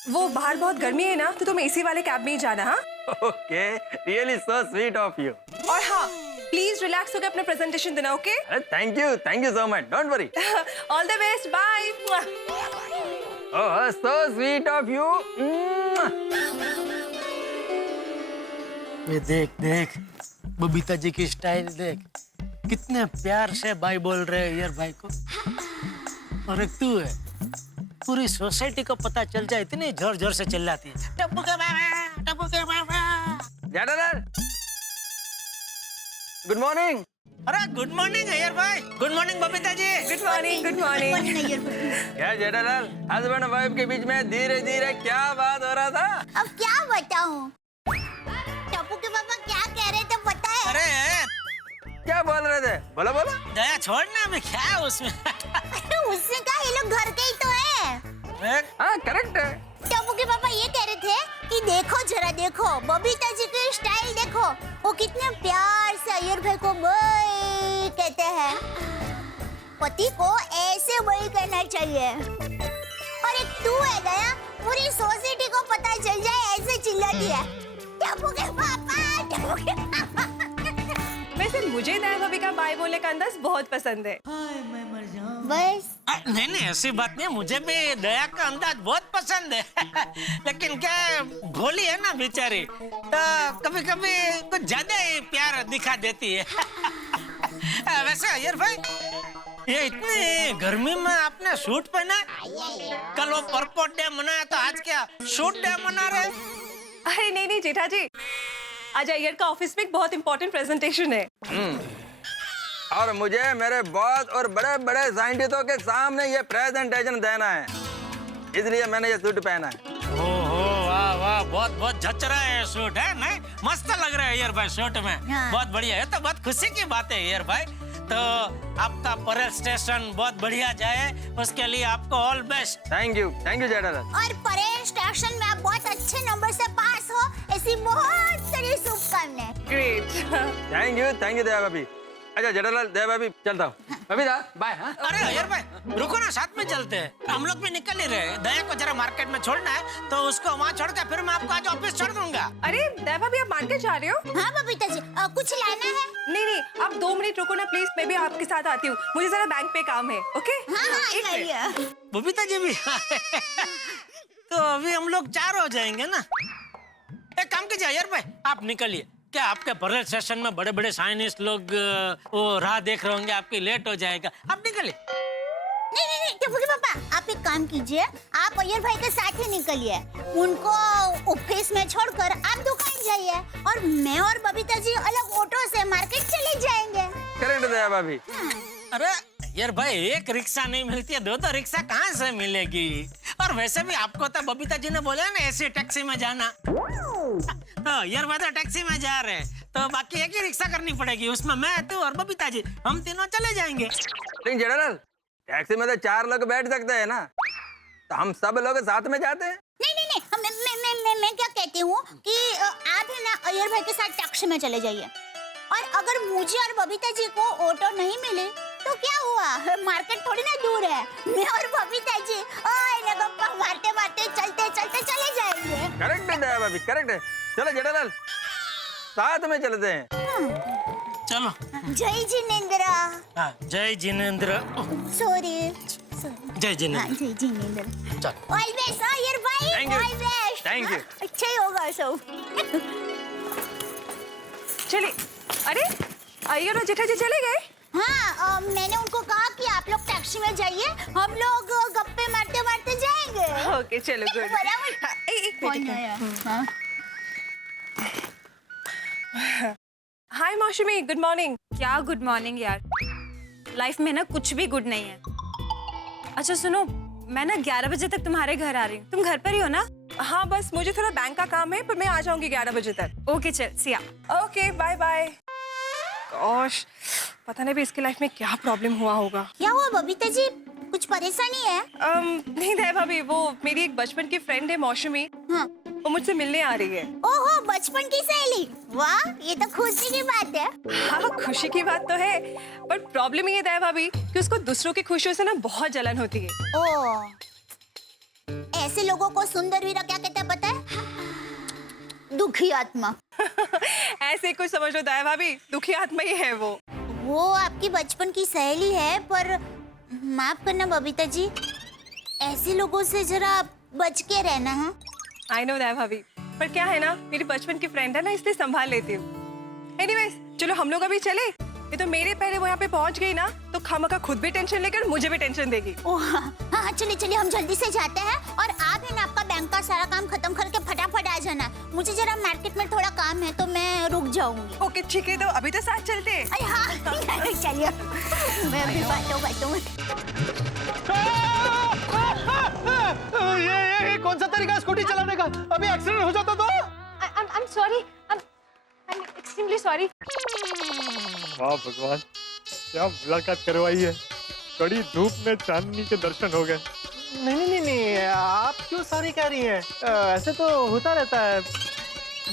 वो बाहर बहुत गर्मी है ना, तो तुम एसी वाले कैब में ही जाना। हाँ okay, really so sweet of you. और हाँ, प्लीज रिलैक्स होकर अपना प्रेजेंटेशन देना। Okay? Thank you so much, don't worry. All the best, bye. Oh, so sweet of you. ये देख बबीता जी की स्टाइल देख, कितने प्यार से भाई बोल रहे हैं अय्यर भाई को। और एक तू है, पूरी सोसाइटी को पता चल जाए, इतनी जोर से चिल्लाती है, टप्पू के बाबा, टप्पू के बाबा। Jethalal, good morning. अरे गुड मॉर्निंग अय्यर भाई। Good morning Babita ji. Good morning. क्या जेठालाल, हस्बैंड वाइफ के बीच में धीरे धीरे क्या बात हो रहा था? अब क्या बताऊं? टप्पू के पापा क्या कह रहे थे पता है? अरे क्या बोल रहे थे? बोलो। दया छोड़ना, अभी क्या है उसमें? उसने कहा ये लोग घर के ही तो है। हाँ, करेक्ट है। टप्पू के पापा ये कह रहे थे कि देखो जरा, देखो बबीता जी की स्टाइल देखो। वो कितने प्यार से अय्यर भाई को भाई कहते हैं। पति को ऐसे भाई कहना चाहिए। और एक तू है गया, पूरी सोसाइटी को पता चल जाए ऐसे चिल्लाती है, टप्पू के पापा, टप्पू के पापा। वैसे मुझे दया भाभी का बाय बोलने का अंदाज बहुत पसंद है। बस नहीं नहीं, ऐसी बात नहीं, मुझे भी दया का अंदाज बहुत पसंद है। लेकिन क्या है, भोली है ना बेचारी, तो कभी कभी कुछ ज्यादा ही प्यार दिखा देती है। वैसे अय्यर भाई, ये इतनी गर्मी में आपने सूट पहना, कल वो परपोट डे मनाया तो आज क्या सूट डे मना रहे? अरे नहीं नहीं जेठा जी, आज अय्यर का ऑफिस में एक बहुत इंपॉर्टेंट प्रेजेंटेशन है। और मुझे मेरे बॉस और बड़े बड़े साइंटिस्टों के सामने ये प्रेजेंटेशन देना है, इसलिए मैंने ये सूट पहना है। ओहो वाह वाह, बहुत बहुत जच रहा है सूट, है नहीं? मस्त लग रहा है अय्यर भाई सूट में। हाँ। बहुत बढ़िया है, तो बहुत खुशी की बात है अय्यर भाई। तो आपका परेड स्टेशन बहुत बढ़िया जाए, उसके लिए आपको all best. Thank you Jethalal. और परेड स्टेशन में आप बहुत अच्छे नंबर से पास हो, ऐसी बहुत सारी शुभकामनाएं। ग्रेट। थैंक यू दया भाभी। अच्छा जेठालाल, दया भाभी चलता हूँ। बबीता बाय। हाँ अरे अय्यर भाई रुको ना, साथ में चलते हैं, हम लोग भी निकल ही रहे। दया को जरा मार्केट में छोड़ना है, तो उसको वहाँ छोड़ के फिर मैं आपको आज ऑफिस छोड़ दूंगा। अरे दया भाभी, आप मार्केट जा रहे हो? हाँ बबीता जी, कुछ लाना है? नहीं नहीं, आप 2 मिनट रुको ना प्लीज, मैं भी आपके साथ आती हूँ, मुझे जरा बैंक पे काम है। ओके? हाँ एक मिनट। बबीता जी भी तो अभी हम लोग 4 हो जाएंगे ना। एक काम कीजिए अय्यर भाई, आप निकलिए। क्या आपके परेड स्टेशन में बड़े बड़े साइंटिस्ट लोग वो राह देख रहे होंगे, आपकी लेट हो जाएगा, आप निकलिए। नहीं टप्पू के पापा, आप एक काम कीजिए, आप अय्यर भाई के साथ ही निकलिए। उनको ऑफिस में छोड़कर आप दुकान जाइए, और मैं और बबीता जी अलग ऑटो से मार्केट चले जाएंगे। करेक्ट दया भाभी। अरे यार भाई, एक रिक्शा नहीं मिलती है, 2 रिक्शा कहाँ से मिलेगी? और वैसे भी आपको तो बबीता जी ने बोला ना ऐसी टैक्सी में जाना। तो यार भाई तो टैक्सी में जा रहे हैं, तो बाकी एक ही रिक्शा करनी पड़ेगी, उसमें मैं, तू और बबीता जी, हम तीनों चले जाएंगे। लेकिन जेठालाल, टैक्सी में तो 4 लोग बैठ सकते हैं ना, तो हम सब लोग साथ में जाते हैं। नहीं, मैं क्या कहती हूँ कि आप है ना अय्यर भाई के साथ टैक्सी में चले जाइए, और अगर मुझे और बबीता जी को ऑटो नहीं मिले तो क्या हुआ, मार्केट थोड़ी ना दूर है, मैं और बबीता जी गप्पा मारते मारते चलते चलते चले जाएंगे। करेक्ट है दया भाभी, करेक्ट है। चलो जेठालाल, साथ में चलते हैं। चलो। जय जिनेंद्र। हाँ, जय जिनेंद्र। सॉरी। जय जिनेंद्र। हाँ, जय जिनेंद्र। चल। ऑलवेज अय्यर भाई, Thank you. Always. Thank you. अच्छा ही होगा सब। चलिए। अरे अय्यर और जेठा जी चले गए? हाँ, मैंने उनको कहा कि आप लोग टैक्सी में जाइए, हम लोग गप्पे मारते मारते जाएंगे। ओके चलो, गुड। बराबर। एक मिनट। हाँ। हाय मौसमी, गुड मॉर्निंग। क्या गुड मॉर्निंग यार, लाइफ में ना कुछ भी गुड नहीं है। अच्छा सुनो, मैं ना 11 बजे तक तुम्हारे घर आ रही हूँ, तुम घर पर ही हो ना? हाँ बस मुझे थोड़ा बैंक का काम है, पर मैं आ जाऊंगी 11 बजे तक। ओके चल, Siya. Okay bye bye. Gosh, पता नहीं भी इसकी लाइफ में क्या प्रॉब्लम हुआ होगा। क्या हुआ बबीता जी, कुछ परेशानी है? नहीं दया भाभी, वो मेरी एक बचपन की फ्रेंड है मौसमी। हाँ। वो मुझसे मिलने आ रही है। ओहो, बचपन की सहेली, वाह ये तो खुशी की बात है। हाँ खुशी की बात तो है, पर प्रॉब्लम ये है दया भाभी कि उसको दूसरों की खुशियों से ना बहुत जलन होती है। ओह, ऐसे लोगों को सुंदर वीरा क्या कहते हैं पता है? दुखी आत्मा। ऐसे कुछ समझ लो दया भाभी, दुखी आत्मा ही है वो। वो आपकी बचपन की सहेली है, पर माफ करना बबीता जी, ऐसे लोगों से जरा बच के रहना है। आई नो दया भाभी, पर क्या है ना, मेरी बचपन की फ्रेंड है ना, इसलिए संभाल लेती हूँ। एनीवेज, चलो हम लोग अभी चले। ये तो मेरे पहले वो यहाँ पे पहुँच गई ना, तो खामखा खुद भी टेंशन लेकर मुझे भी टेंशन देगी। ओह हाँ, चलिए हम जल्दी से जाते हैं, और आप है ना आपका बैंक का सारा काम खत्म करके फटाफट आ जाना। मुझे जरा मार्केट में थोड़ा काम है, तो मैं रुक जाऊंगी। ओके ठीक है, तो अभी तो साथ चलते हैं। अरे हाँ चलिए, मैं अभी बातों ये कौन सा तरीका है स्कूटी चलाने का? अभी एक्सीडेंट हो जाता तो? I'm sorry. I'm extremely sorry. वाह भगवान, क्या मुलाकात करवाई है। कड़ी धूप में चांदनी के दर्शन हो गए। नहीं, आप क्यों सॉरी कह रही हैं? ऐसे तो होता रहता है।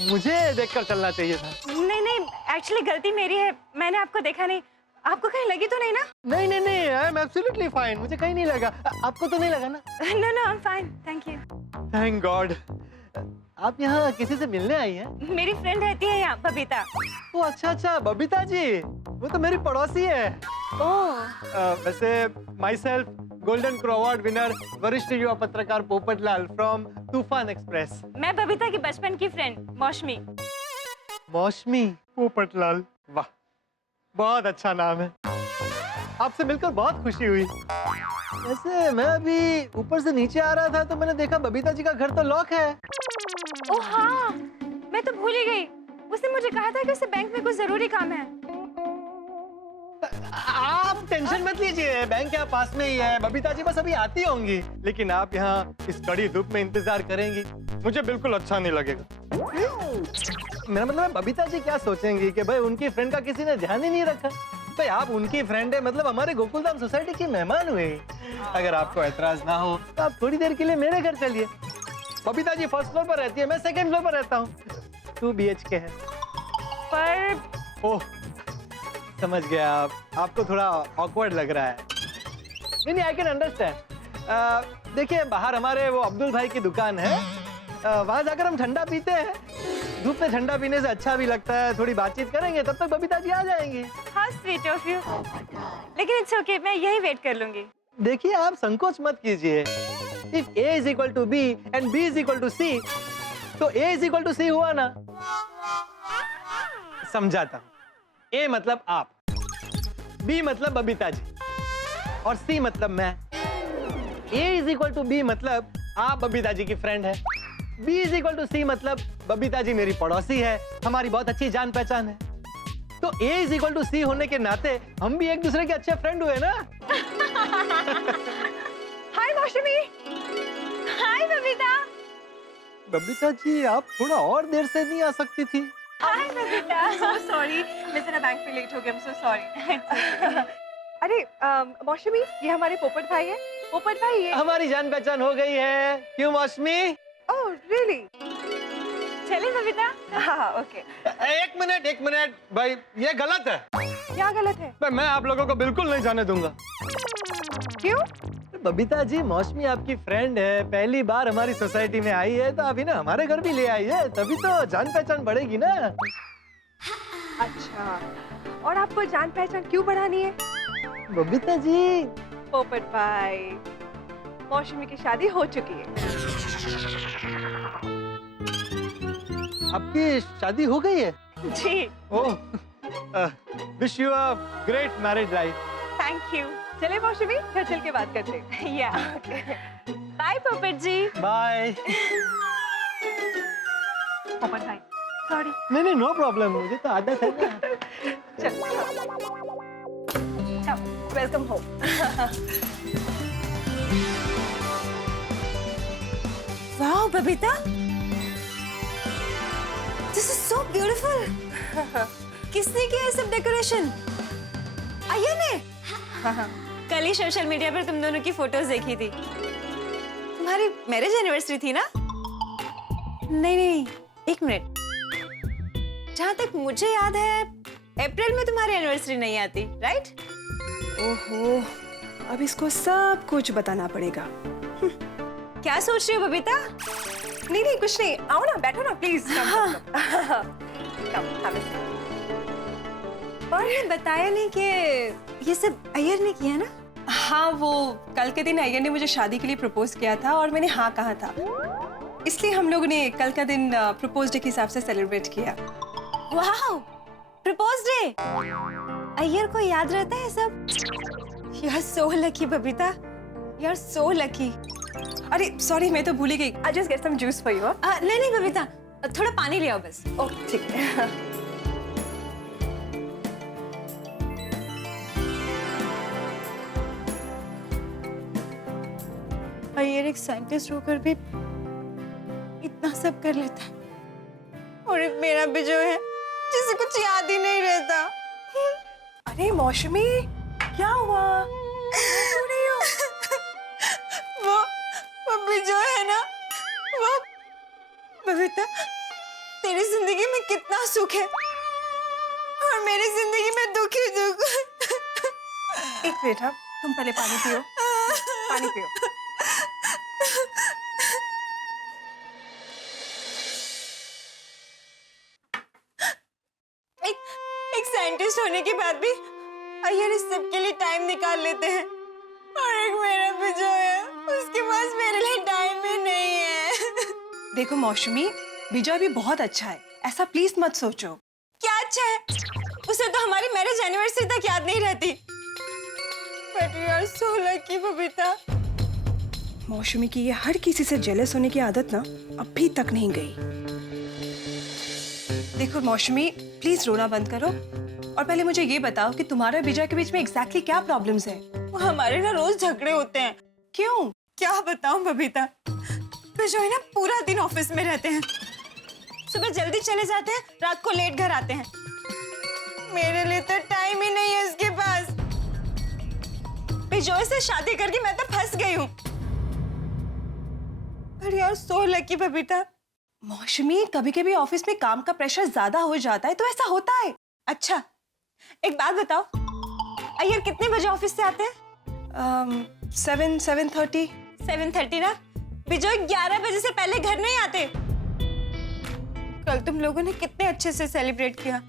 मुझे देखकर चलना चाहिए था। नहीं नहीं, एक्चुअली गलती मेरी है, मैंने आपको देखा नहीं। आपको कहीं लगी तो नहीं ना? नहीं नहीं नहीं, आई एम एब्सोल्युटली फाइन, मुझे कहीं नहीं लगा। आपको तो नहीं लगा ना? No no, I am fine, thank you. Thank God. आप यहाँ किसी से मिलने आई हैं? मेरी फ्रेंड रहती है यहाँ, बबीता। ओ अच्छा अच्छा, बबीता जी, वो तो मेरी पड़ोसी है। ओह। वैसे my self golden crow award winner वरिष्ठ युवा पत्रकार पोपटलाल फ्रॉम तूफान एक्सप्रेस। मैं बबीता की बचपन की फ्रेंड मौसमी। मौसमी पोपटलाल, वाह बहुत अच्छा नाम है। आपसे मिलकर बहुत खुशी हुई। वैसे मैं अभी ऊपर से नीचे आ रहा था तो मैंने देखा बबीता जी का घर तो लॉक है। ओह हाँ, मैं तो भूल ही गई। उसने मुझे कहा था कि उसे बैंक में कुछ जरूरी काम है। आप टेंशन मत लीजिए, बैंक यहाँ पास में ही है, बबीता जी बस अभी आती होंगी। लेकिन आप यहाँ इस कड़ी धूप में इंतजार करेंगी, मुझे बिल्कुल अच्छा नहीं लगेगा। मेरा मतलब है बबीता जी क्या सोचेंगी कि भाई उनकी फ्रेंड का किसी ने ध्यान ही नहीं रखा। भाई आप उनकी फ्रेंड है, मतलब हमारे गोकुलधाम सोसाइटी की मेहमान हुए। अगर आपको एतराज ना हो तो आप थोड़ी देर के लिए मेरे घर चलिए। बबीता जी फर्स्ट फ्लोर पर रहती है, मैं सेकंड फ्लोर पर रहता हूँ। 2 BHK है। पर ओह समझ गया, आपको थोड़ा ऑकवर्ड लग रहा है। नहीं आई कैन अंडरस्टैंड। देखिए बाहर हमारे वो अब्दुल भाई की दुकान है, वहां जाकर हम ठंडा पीते हैं। धूप में ठंडा पीने से अच्छा भी लगता है, थोड़ी बातचीत करेंगे, तब तक बबीता जी आ जाएंगी। हाँ स्वीट ऑफ यू, लेकिन इट्स ओके, मैं यही वेट कर लूंगी। देखिए आप संकोच मत कीजिए। If A is equal to B and B is equal to C, तो A is equal to C हुआ ना। समझाता हूँ। A मतलब आप, B मतलब बबीता जी और C मतलब मैं। A is equal to B मतलब आप बबीता जी की फ्रेंड है। B is equal to C मतलब बबीता जी मेरी पड़ोसी है, हमारी बहुत अच्छी जान पहचान है। तो A is equal to C होने के नाते हम भी एक दूसरे के अच्छे फ्रेंड हुए ना। हाय मौसमी। हाय बबीता। बबीता जी आप थोड़ा और देर से नहीं आ सकती थी? हाय बबीता। सो सॉरी, मैं जरा बैंक पे लेट हो गया, आई एम सो सॉरी। अरे मौसमी, ये हमारे पोपट भाई है। पोपट भाई ये हमारी जान पहचान हो गई है, क्यों मौसमी? Oh really? चले बबीता। हाँ ओके। एक मिनट भाई, ये गलत है। क्या गलत है? मैं आप लोगों को बिल्कुल नहीं जाने दूंगा। क्यों? बबीता जी मौसमी आपकी फ्रेंड है, पहली बार हमारी सोसाइटी में आई है, तो अभी ना हमारे घर भी ले आई है, तभी तो जान पहचान बढ़ेगी ना। अच्छा, और आपको जान पहचान क्यों बढ़ानी है? बबीता जी पोपट भाई, मौसमी की शादी हो चुकी है। आपकी शादी हो गई है? जी। Oh, wish you a great married life. Thank you. चले मौसमी, घर चल के बात करते हैं। या बाय पोपट जी। बाय। पोपट भाई सॉरी। नहीं नो प्रॉब्लम, मुझे तो आदत है ना। चल welcome home. Wow Babita, this is so beautiful. किसने किया है सब डेकोरेशन? आया ने? कल ही सोशल मीडिया पर तुम दोनों की फोटोज देखी थी। तुम्हारी मैरिज एनिवर्सरी थी ना? नहीं, एक मिनट। जहां तक मुझे याद है अप्रैल में तुम्हारी एनिवर्सरी नहीं आती, राइट? ओहो, अब इसको सब कुछ बताना पड़ेगा। क्या सोच रही हो बबीता? नहीं कुछ नहीं, आओ ना, बैठो ना प्लीज। और बताया नहीं कि ये सब अय्यर ने किया ना? हाँ, वो कल के दिन अय्यर ने मुझे शादी के लिए प्रपोज किया था और मैंने हाँ कहा था, इसलिए हम लोगों ने कल का दिन प्रपोज डे के हिसाब से सेलिब्रेट किया। वाह, प्रपोज डे! अय्यर को याद रहता है सब? You are so lucky Babita, you are so lucky. अरे सॉरी, मैं तो भूल ही गई। I just get some juice for you. नहीं बबीता, थोड़ा पानी ले आओ बस। ओके ठीक है। अय्यर एक साइंटिस्ट होकर भी इतना सब कर लेता है, और एक मेरा भी जो है जिसे कुछ याद ही नहीं रहता। अरे मौसमी, क्या हुआ? वो भी जो है ना, वो बबीता, तेरी जिंदगी में कितना सुख है और मेरी जिंदगी में दुख ही दुख। एक मिनट, हाँ, तुम पहले पानी पियो, पानी पियो। एक साइंटिस्ट होने के बाद भी अय्यर इस सब के लिए टाइम निकाल लेते हैं, और एक मेरा भी जो है उसके पास मेरे लिए टाइम ही नहीं है। देखो मौसमी, विजय भी बहुत अच्छा है, ऐसा प्लीज मत सोचो। क्या अच्छा है? उसे तो हमारी मैरिज एनिवर्सरी तक याद नहीं रहती। But you are so lucky, Babita. मौसमी की ये हर किसी से जेलस होने की आदत ना अभी तक नहीं गई। देखो मौसमी, प्लीज रोना बंद करो और पहले मुझे ये बताओ कि तुम्हारे विजय के बीच में एग्जैक्टली क्या प्रॉब्लम्स है? हमारे ना रोज झगड़े होते हैं। क्यों? क्या बताऊं बबीता, विजय ना पूरा दिन ऑफिस में रहते हैं, सुबह जल्दी चले जाते हैं, रात को लेट घर आते हैं। मेरे लिए तो टाइम ही नहीं है उसके पास। विजय से शादी करके मैं तो फंस गई हूँ। पर यार सो लकी बबीता। मौसमी, कभी कभी ऑफिस में काम का प्रेशर ज्यादा हो जाता है तो ऐसा होता है। अच्छा, एक बात बताओ, अय्यर कितने बजे ऑफिस से आते हैं? 7:30। 7:30 ना? विजय 11 बजे से पहले घर नहीं आते। कल तुम लोगों ने कितने अच्छे से सेलिब्रेट किया।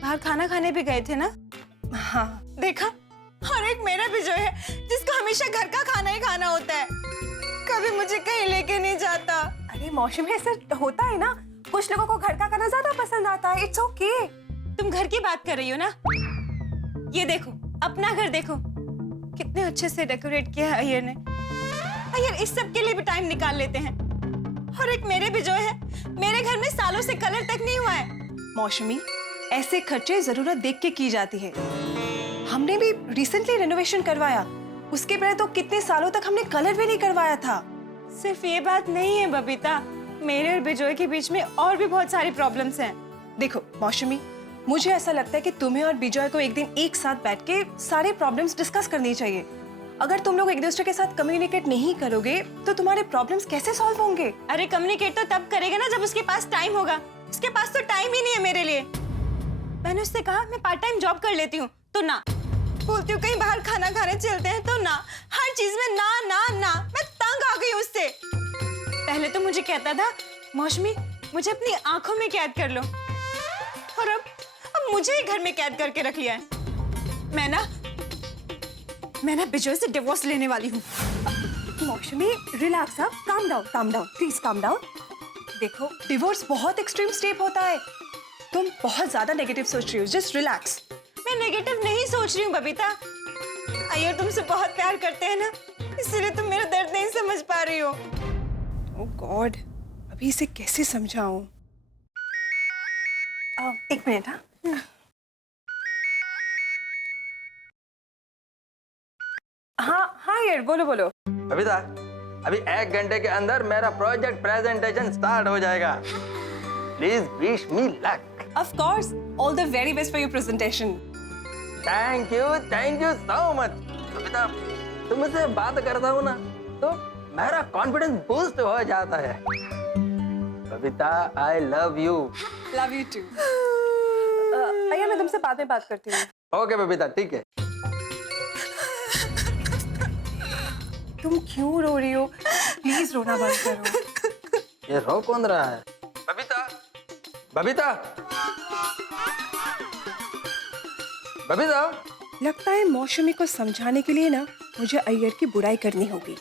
बाहर खाना खाने भी गए थे ना? हाँ। देखा, और एक मेरा विजय है जिसको हमेशा घर का खाना ही खाना होता है, कभी मुझे कहीं लेके नहीं जाता। अरे मौसमी, ऐसा होता है ना, कुछ लोगों को घर का खाना ज्यादा पसंद आता है। It's okay. तुम घर की बात कर रही हो ना? ये देखो, अपना घर देखो, कितने अच्छे से डेकोरेट किया है अय्यर ने। अय्यर इस सब के लिए भी टाइम निकाल लेते हैं। और एक मेरे विजय है, मेरे घर में सालों से कलर तक नहीं हुआ है। मौसमी, ऐसे खर्चे जरूरत देख के की जाती है। हमने भी रिसेंटली रेनोवेशन करवाया, उसके पहले तो कितने सालों तक हमने कलर भी नहीं करवाया था। सिर्फ ये बात नहीं है बबीता, मेरे और विजय के बीच में और भी बहुत सारी प्रॉब्लम्स हैं। देखो मौसमी, मुझे ऐसा लगता है कि तुम्हें और विजय को एक दिन एक साथ बैठ के सारे प्रॉब्लम्स डिस्कस करनी चाहिए। अगर तुम लोग एक दूसरे के साथ कम्युनिकेट नहीं करोगे तो तुम्हारे प्रॉब्लम्स कैसे सॉल्व होंगे? अरे कम्युनिकेट तो तब करेगा ना जब उसके पास टाइम होगा। उसके पास तो टाइम ही नहीं है मेरे लिए। मैंने उससे कहा मैं पार्ट टाइम जॉब कर लेती हूँ, तो ना। बोलती हूँ कहीं बाहर खाना खाने चलते हैं, तो ना। हर चीज में ना ना ना। मैं तंग आ गई उससे। पहले तो मुझे कहता था मौसमी मुझे अपनी आंखों में कैद कर लो, और अब मुझे ही घर में कैद करके रख लिया है। मैं ना विजय से डिवोर्स लेने वाली हूँ। मौसमी, रिलैक्स, अब calm down, please calm down. देखो, डिवोर्स बहुत एक्सट्रीम स्टेप होता है, तुम बहुत ज्यादा नेगेटिव सोच रही हो। Just relax. मैं नेगेटिव नहीं सोच रही हूँ बबीता। अय्यर तुमसे बहुत प्यार करते हैं ना, इसलिए तुम मेरा दर्द नहीं समझ पा रही हो। ओह गॉड, अभी इसे कैसे समझाऊं? एक मिनट। हाँ यार, बोलो। बबीता, अभी 1 घंटे के अंदर मेरा प्रोजेक्ट प्रेजेंटेशन स्टार्ट हो जाएगा। Please wish me luck. Of course, all the very best for your presentation. Thank you so much. Babita, तुमसे बात करता हूँ ना तो मेरा कॉन्फिडेंस बूस्ट हो जाता है। Babita, I love you. Love you too. भैया, मैं तुमसे बाद में बात करती हूँ। ओके बबीता, ठीक है। तुम क्यों रो रही हो? प्लीज रोना बंद करो। ये रो कौन रहा है? बबीता, लगता है मौसमी को समझाने के लिए ना मुझे अय्यर की बुराई करनी होगी।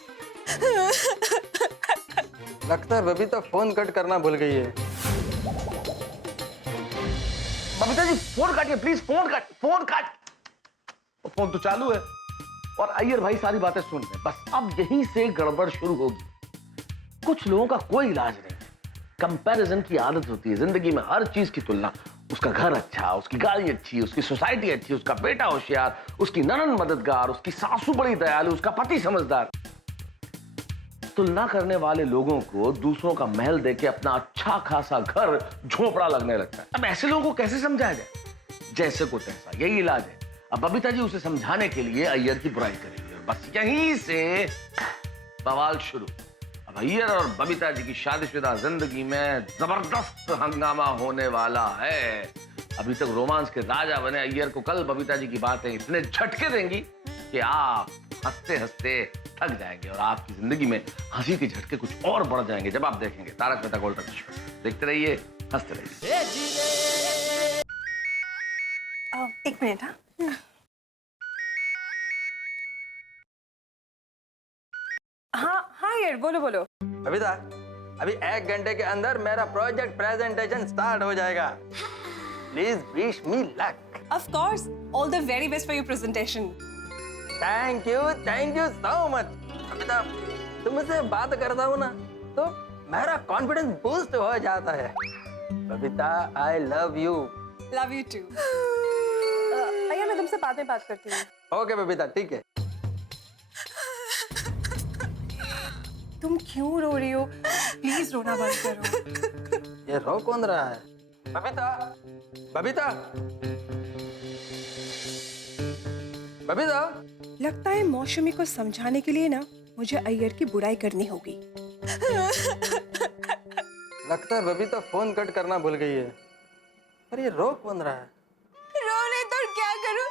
लगता है बबीता फोन कट करना भूल गई है। Babita ji, phone काटिए please, phone काट। फोन तो चालू है और अय्यर भाई सारी बातें सुन रहे हैं। बस अब यहीं से गड़बड़ शुरू होगी। कुछ लोगों का कोई इलाज नहीं। कंपैरिजन की आदत होती है जिंदगी में, हर चीज की तुलना। उसका घर अच्छा, उसकी गाड़ी अच्छी, उसकी सोसाइटी अच्छी, उसका बेटा होशियार, उसकी ननद मददगार, उसकी सासू बड़ी दयालु, उसका पति समझदार। तुलना करने वाले लोगों को दूसरों का महल देके अपना अच्छा खासा घर झोपड़ा लगने लगता है। अब ऐसे लोगों को कैसे समझाया जाए? जैसे को तैसा, यही इलाज है। अब बबीता जी उसे समझाने के लिए अय्यर की बुराई करेंगे और बस यहीं से बवाल शुरू। अब अय्यर और बबीता जी की शादीशुदा जिंदगी में जबरदस्त हंगामा होने वाला है। अभी तक रोमांस के राजा बने अय्यर को कल बबीता जी की बातें इतने झटके देंगी कि आप हंसते हंसते थक जाएंगे और आपकी जिंदगी में हंसी के झटके कुछ और बढ़ जाएंगे जब आप देखेंगे तारक मेहता का उल्टा चश्मा। देखते रहिए, हंसते रहिए। एक मिनट। हाँ यार, बोलो बोलो। बबीता, अभी 1 घंटे के अंदर मेरा प्रोजेक्ट प्रेजेंटेशन स्टार्ट हो जाएगा। Please wish me luck. Of course, all the very best for your presentation. Thank you so much. Babita, तुमसे बात करता हूँ ना तो मेरा कॉन्फिडेंस बूस्ट हो जाता है। Babita, I love you. Love you too. Iyer, मैं तुमसे बाद में बात करती हूँ। ओके बबीता, ठीक है। तुम क्यों रो रही हो? प्लीज रोना बंद करो। ये रो कौन रहा है? बबीता, बबीता, बबीता। लगता है मौसमी को समझाने के लिए ना मुझे अय्यर की बुराई करनी होगी। लगता है बबीता फोन कट करना भूल गई है। पर ये रो कौन रहा है? रो नहीं तो क्या करूं?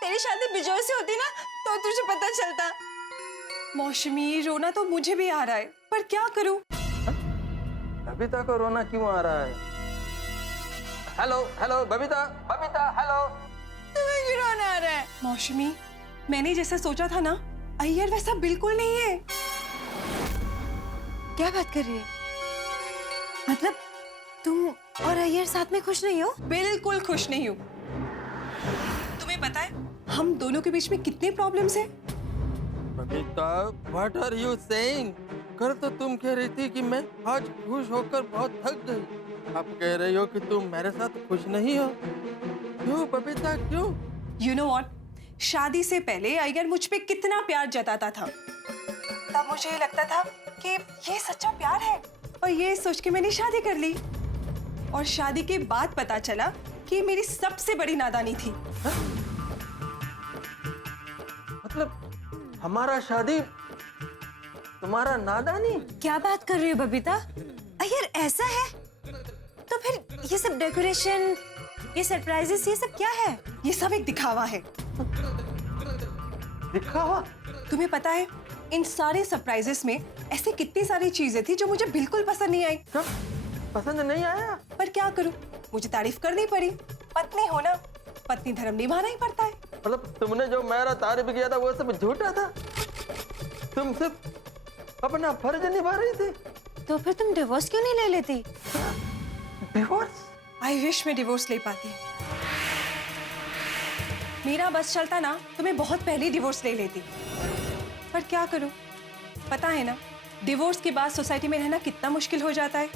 तेरी शादी बिजोय से होती ना तो तुझे पता चलता। मौसमी, रोना तो मुझे भी आ रहा है, पर क्या करूं? बबीता को रोना क्यों आ रहा है? Hello hello Babita, Babita hello. तुम्हें क्यों रोना आ रहा है? मौसमी, मैंने जैसा सोचा था ना, अय्यर वैसा बिल्कुल नहीं है। क्या बात कर रही है? मतलब तुम और अय्यर साथ में खुश नहीं हो? बिल्कुल खुश नहीं हूँ। तुम्हें पता है हम दोनों के बीच में कितने प्रॉब्लम्स हैं? Babita, what are you saying? कल तो तुम कह रही थी कि मैं आज खुश होकर बहुत थक गई। अब कह रही हो कि तुम मेरे साथ खुश नहीं हो। क्यों बबीता, क्यों? You know what? शादी से पहले अय्यर मुझ पे कितना प्यार जताता था। तब मुझे लगता था कि ये सच्चा प्यार है, और ये सोच के मैंने शादी कर ली। और शादी के बाद पता चला कि मेरी सबसे बड़ी नादानी थी। मतलब हमारा शादी तुम्हारा नादानी? क्या बात कर रही हो बबीता? अय्यर ऐसा है? तो फिर ये सब डेकोरेशन, ये सरप्राइजेस, ये सब क्या है? ये सब एक दिखावा है। दिखावा? तुम्हें पता है इन सारे सरप्राइजेस में ऐसे कितनी सारी चीजें थी जो मुझे बिल्कुल पसंद नहीं आई। क्या? पसंद नहीं आया? पर क्या करूं, मुझे तारीफ करनी पड़ी। पत्नी हो ना, पत्नी धर्म निभाना ही पड़ता है। मतलब तुमने जो मेरा तारीफ किया था वो सब झूठा था? तुम सिर्फ अपना फर्ज निभा रही थी। तो फिर तुम डिवोर्स क्यों नहीं ले लेती? डिवोर्स? आई विश मैं डिवोर्स ले पाती। मेरा बस चलता ना तो मैं बहुत पहले डिवोर्स ले लेती। पर क्या करूं, पता है ना डिवोर्स के बाद सोसाइटी में रहना कितना मुश्किल हो जाता है।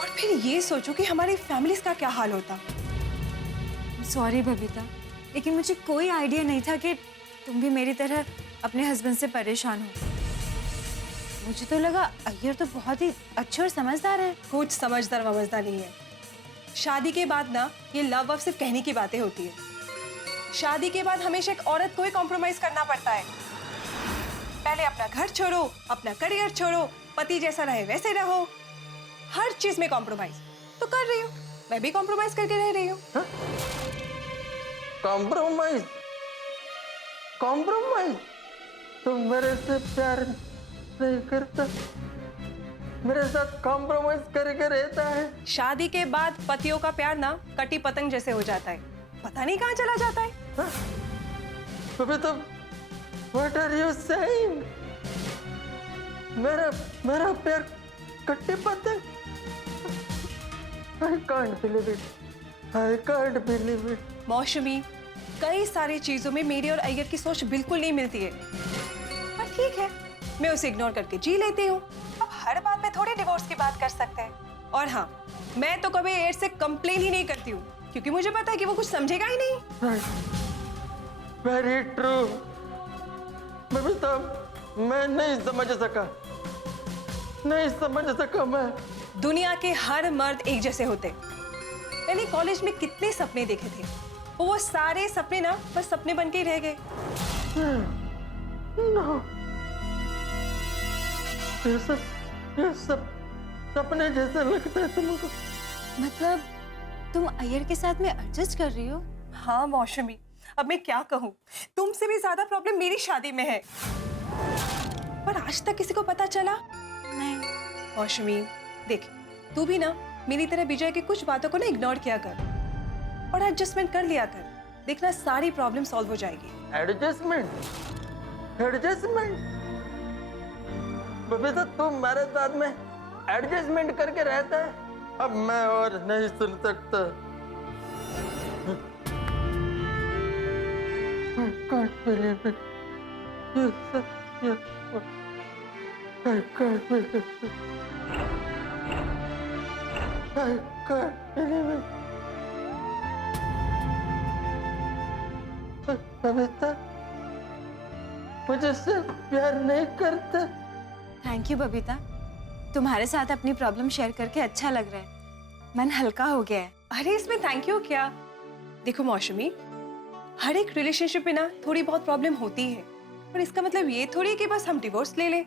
और फिर ये सोचो कि हमारी फैमिलीज का क्या हाल होता। सॉरी बबीता, लेकिन मुझे कोई आइडिया नहीं था कि तुम भी मेरी तरह अपने हस्बैंड से परेशान हो। मुझे तो लगा अय्यर तो बहुत ही अच्छे और समझदार है। कुछ समझदार नहीं है। शादी के बाद ना ये लव वव सिर्फ कहने की बातें होती है। शादी के बाद हमेशा एक औरत को ही कॉम्प्रोमाइज करना पड़ता है। पहले अपना घर छोड़ो, अपना करियर छोड़ो, पति जैसा रहे वैसे रहो, हर चीज में कॉम्प्रोमाइज। तो कर रही हूँ, मैं भी कॉम्प्रोमाइज करके रह रही हूँ। कॉम्प्रोमाइज? कॉम्प्रोमाइज? तुम मेरे से प्यार नहीं करता, मेरे साथ कॉम्प्रोमाइज करके रहता है। शादी के बाद पतियों का प्यार ना कटी पतंग जैसे हो जाता है, पता नहीं कहाँ चला जाता है। अबे तो व्हाट आर यू सेइंग? मेरा प्यार कटी पतंग? I can't believe it. I can't believe it. मौसमी, कई सारी चीजों में मेरी और अय्यर की सोच बिल्कुल नहीं मिलती है, पर ठीक है, मैं उसे इग्नोर करके जी लेती हूँ। अब हर बात में थोड़ी डिवोर्स की बात कर सकते हैं। और हाँ, मैं तो कभी अय्यर से कंप्लेन ही नहीं करती हूँ, क्योंकि मुझे पता है कि वो कुछ समझेगा ही नहीं। Very true. बबीता, मैं नहीं समझ सका मैं। दुनिया के हर मर्द एक जैसे होते। मैंने कॉलेज में कितने सपने देखे थे, वो सारे सपने ना बस सपने बन के ही रह गए। No. ये सब सपने जैसा लगता है तुमको। मतलब तुम अय्यर के साथ में एडजस्ट कर रही हो? हाँ मौसमी, अब मैं क्या कहूँ, तुमसे भी ज्यादा प्रॉब्लम मेरी शादी में है। पर आज तक किसी को पता चला नहीं। मौसमी देख, तू भी ना मेरी तरह विजय की कुछ बातों को ना इग्नोर किया कर और एडजस्टमेंट कर लिया कर। देखना सारी प्रॉब्लम सॉल्व हो जाएगी। एडजस्टमेंट एडजस्टमेंट बबीता, तुम मेरे साथ में एडजस्टमेंट करके रहता है, अब मैं और नहीं सुन सकता। I can't believe it. Yes, yes. I can't believe it. I can't believe it. Babita मुझे सिर्फ प्यार नहीं करता। थैंक यू बबीता, तुम्हारे साथ अपनी प्रॉब्लम शेयर करके अच्छा लग रहा है, मन हल्का हो गया है। अरे इसमें थैंक यू क्या? देखो मौसमी, हर एक रिलेशनशिप में ना थोड़ी बहुत प्रॉब्लम होती है, पर इसका मतलब ये थोड़ी है कि बस हम डिवोर्स ले लें।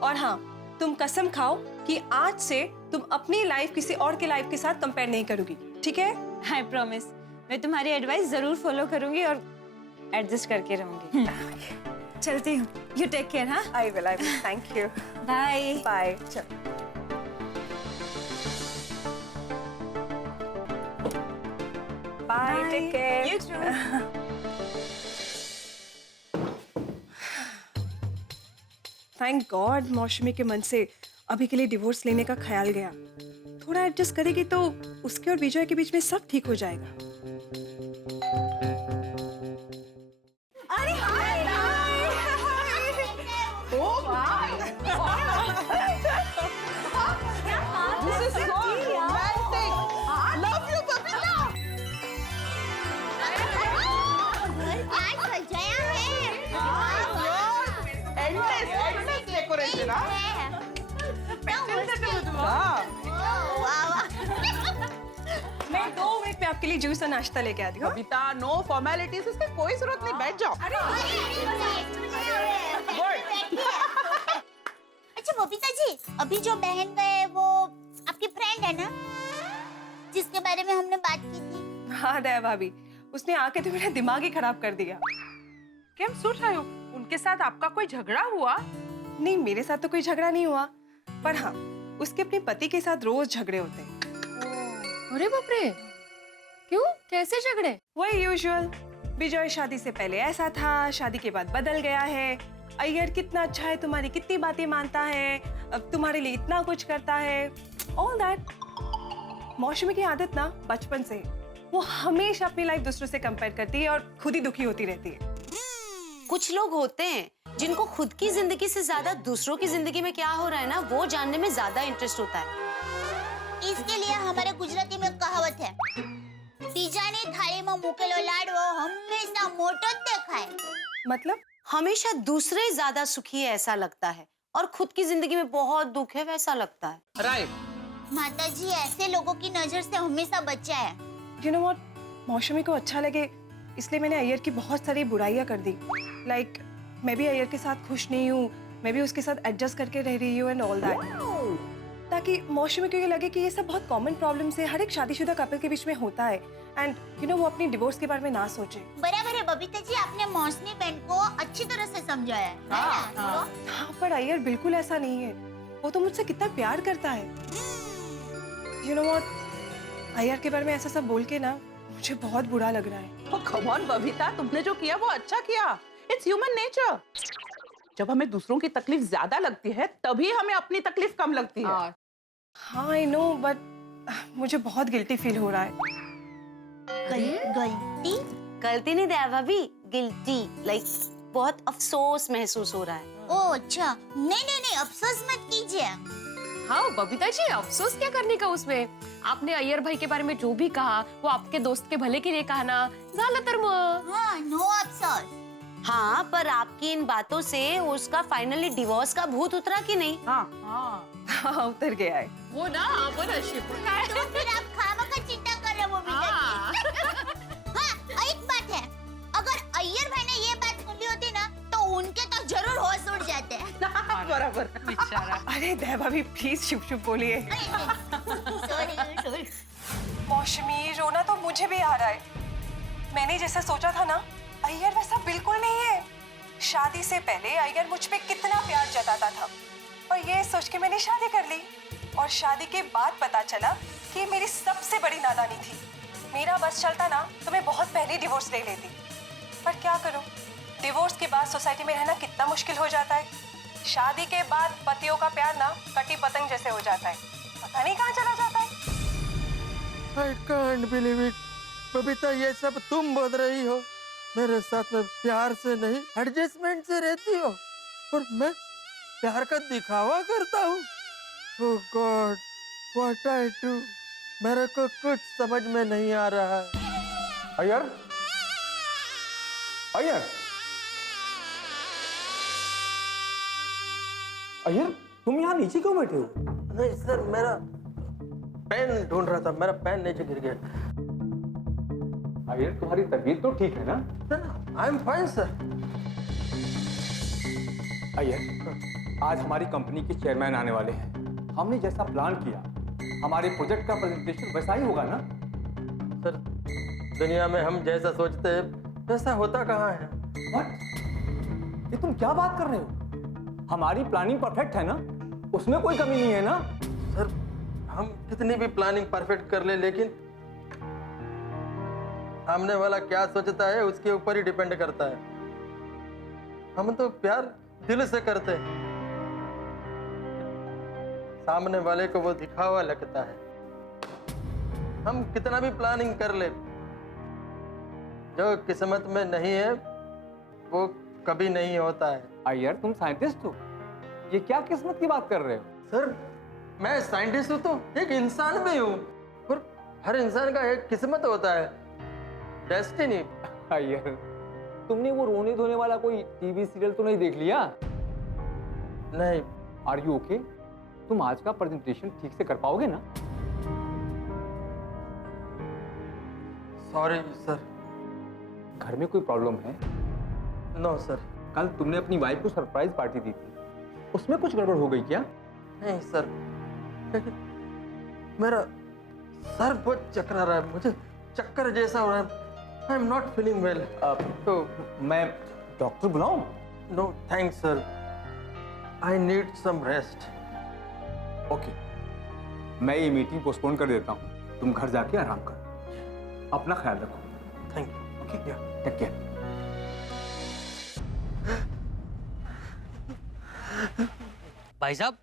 और हाँ, तुम कसम खाओ कि आज से तुम अपनी लाइफ किसी और के लाइफ के साथ कंपेयर नहीं करोगी, ठीक है? आई प्रॉमिस, मैं तुम्हारी एडवाइस जरूर फॉलो करूंगी और एडजस्ट करके रहूंगी। चलती हूँ, यू टेक केयर। हाँ, I will, thank you. Bye bye. चल bye, take care. You too. Thank God Mausami के मन से अभी के लिए डिवोर्स लेने का ख्याल गया। थोड़ा एडजस्ट करेगी तो उसके और विजय के बीच में सब ठीक हो जाएगा। अरे हाय Oh my! This is so romantic. Love you, Babita. Endless decoration, मैं 2 मिनट में आपके लिए जूस और नाश्ता लेके आती हूँ। बबीता, no formalities, इसकी कोई जरूरत नहीं, बैठ जाओ। अच्छा बबीता जी, अभी जो बहन गए वो आपकी फ्रेंड है ना, जिसके बारे में हमने बात की थी? हाँ दया भाभी, उसने आके तो मेरा दिमाग ही खराब कर दिया। क्या सुन रहे हो? उनके साथ आपका कोई झगड़ा हुआ? नहीं, मेरे साथ तो कोई झगड़ा नहीं हुआ, पर हाँ, उसके अपने पति के साथ रोज झगड़े होते हैं। अरे बाप रे, क्यों, कैसे झगड़े? वही यूजुअल, विजय शादी से पहले ऐसा था, शादी के बाद बदल गया है। अय्यर कितना अच्छा है, तुम्हारी कितनी बातें मानता है, अब तुम्हारे लिए इतना कुछ करता है, ऑल दैट। मौसमी की आदत ना बचपन से, वो हमेशा अपनी लाइफ दूसरों से कंपेयर करती है और खुद ही दुखी होती रहती है। कुछ लोग होते हैं जिनको खुद की जिंदगी से ज्यादा दूसरों की जिंदगी में क्या हो रहा है ना, वो जानने में ज्यादा इंटरेस्ट होता है। इसके लिए हमारे गुजराती में कहावत है, तीजानी थाली में मुकेलो लाडવો हमेशा मोटो જ देखाय। मतलब हमेशा दूसरे ज्यादा सुखी है ऐसा लगता है, और खुद की जिंदगी में बहुत दुख है वैसा लगता है। राइट। माताजी ऐसे लोगों की नजर से हमेशा बचा है। यू नो व्हाट, मौसमी को अच्छा लगे इसलिए मैंने अय्यर की बहुत सारी बुराइयां कर दी। लाइक मैं भी अय्यर के साथ खुश नहीं हूँ, मैं भी उसके साथ एडजस्ट करके रह रही हूँ एंड ऑल दैट, ताकि मौसमी को ये लगे कि ये सब बहुत कॉमन प्रॉब्लम्स है, हर एक शादीशुदा कपल के बीच में होता है, एंड यू नो वो अपनी डिवोर्स के बारे में ना सोचे। बराबर है बबीता जी, आपने मौसमी बहन को अच्छी तरह से समझाया है ना? हाँ, पर अय्यर बिल्कुल ऐसा नहीं है, वो तो मुझसे कितना प्यार करता है। यू नो व्हाट, अय्यर के बारे में ऐसा सब बोल के ना मुझे बहुत बुरा लग रहा है। कम ऑन बबीता, तुमने जो किया वो अच्छा किया। It's human nature. जब हमें दूसरों की तकलीफ ज्यादा लगती है तभी हमें अपनी तकलीफ कम लगती है। हाँ आई नो, बट मुझे बहुत गिल्टी फील हो रहा है। गलती? गलती नहीं दया भाभी, गिल्टी, लाइक बहुत अफसोस महसूस हो रहा है। ओह अच्छा, नहीं अफसोस मत कीजिए। हाँ बबीता जी, अफसोस क्या करने का उसमें? आपने अय्यर भाई के बारे में जो भी कहा वो आपके दोस्त के भले के लिए कहा ना, ज्यादातर हाँ, नो अफसोस। हाँ, पर आपकी इन बातों से उसका फाइनली डिवोर्स का भूत उतरा कि नहीं? हाँ, उतर गया है वो ना, वो ना शिव। तो फिर आप खामखा चिंता कर रहे हो बबीता जी। हाँ, एक बात है, अगर अय्यर भाई ने ये बात सुन ली होती ना तो उनके तो जरूर होश उड़ जाते हैं। बराबर। अरे अरे दया भाभी प्लीज चुप चुप बोलिए। मौसमी रोना तो मुझे भी आ रहा है। मैंने जैसा सोचा था ना, अय्यर वैसा बिल्कुल नहीं है। शादी से पहले अय्यर मुझ पे कितना प्यार जताता था और ये सोच के मैंने शादी कर ली। और शादी के बाद पता चला कि मेरी सबसे बड़ी नादानी थी। मेरा बस चलता ना तो मैं बहुत पहले डिवोर्स ले लेती, पर क्या करूं, डिवोर्स के बाद सोसाइटी में रहना कितना मुश्किल हो जाता है। शादी के बाद पतियों का प्यार ना कटी पतंग जैसे हो जाता है, पता नहीं कहाँ चला जाता है। I can't believe it. Babita, ये सब तुम बोल रही हो? मेरे साथ में प्यार से नहीं एडजस्टमेंट से रहती हो और मैं प्यार का दिखावा करता हूँ। Oh God, what I do? मेरे को कुछ समझ में नहीं आ रहा है। अय्यर, अय्यर, अय्यर, तुम यहाँ नीचे क्यों बैठे हो? नहीं सर, मेरा पेन ढूंढ रहा था, मेरा पेन नीचे गिर गया। अय्यर, तुम्हारी तबीयत तो ठीक है ना? आई एम फाइन सर। अय्यर, आज हमारी कंपनी के चेयरमैन आने वाले हैं। हमने जैसा प्लान किया, हमारे प्रोजेक्ट का प्रेजेंटेशन वैसा ही होगा ना? सर, दुनिया में हम जैसा सोचते हैं वैसा होता कहाँ है? What? ये तुम क्या बात कर रहे हो? हमारी प्लानिंग परफेक्ट है ना? उसमें कोई कमी नहीं है ना? सर, हम कितनी भी प्लानिंग परफेक्ट कर ले, लेकिन सामने वाला क्या सोचता है उसके ऊपर ही डिपेंड करता है। हम तो प्यार दिल से करते हैं, सामने वाले को वो दिखावा लगता है। हम कितना भी प्लानिंग कर ले, जो किस्मत में नहीं है वो कभी नहीं होता है। अय्यर, तुम साइंटिस्ट हो, ये क्या किस्मत की बात कर रहे हो? सर, मैं साइंटिस्ट हूँ तो एक इंसान भी हूँ, और हर इंसान का एक किस्मत होता है, डेस्टिनी। अय्यर, तुमने वो रोने धोने वाला कोई टीवी सीरियल तो नहीं देख लिया? नहीं। Are you okay? तुम आज का प्रेजेंटेशन ठीक से कर पाओगे ना? Sorry sir. घर में कोई प्रॉब्लम है? No sir. कल तुमने अपनी वाइफ को सरप्राइज पार्टी दी थी, उसमें कुछ गड़बड़ हो गई क्या? नहीं सर, लेकिन मेरा सर बहुत चकरा रहा है, मुझे चक्कर जैसा हो रहा है। I am not feeling well. तो मैं डॉक्टर बुलाऊं? No thanks sir, I need some rest. Okay, मैं ये मीटिंग पोस्टपोन कर देता हूँ, तुम घर जाके आराम करो, अपना ख्याल रखो। Thank you. Okay, take care. भाई साहब,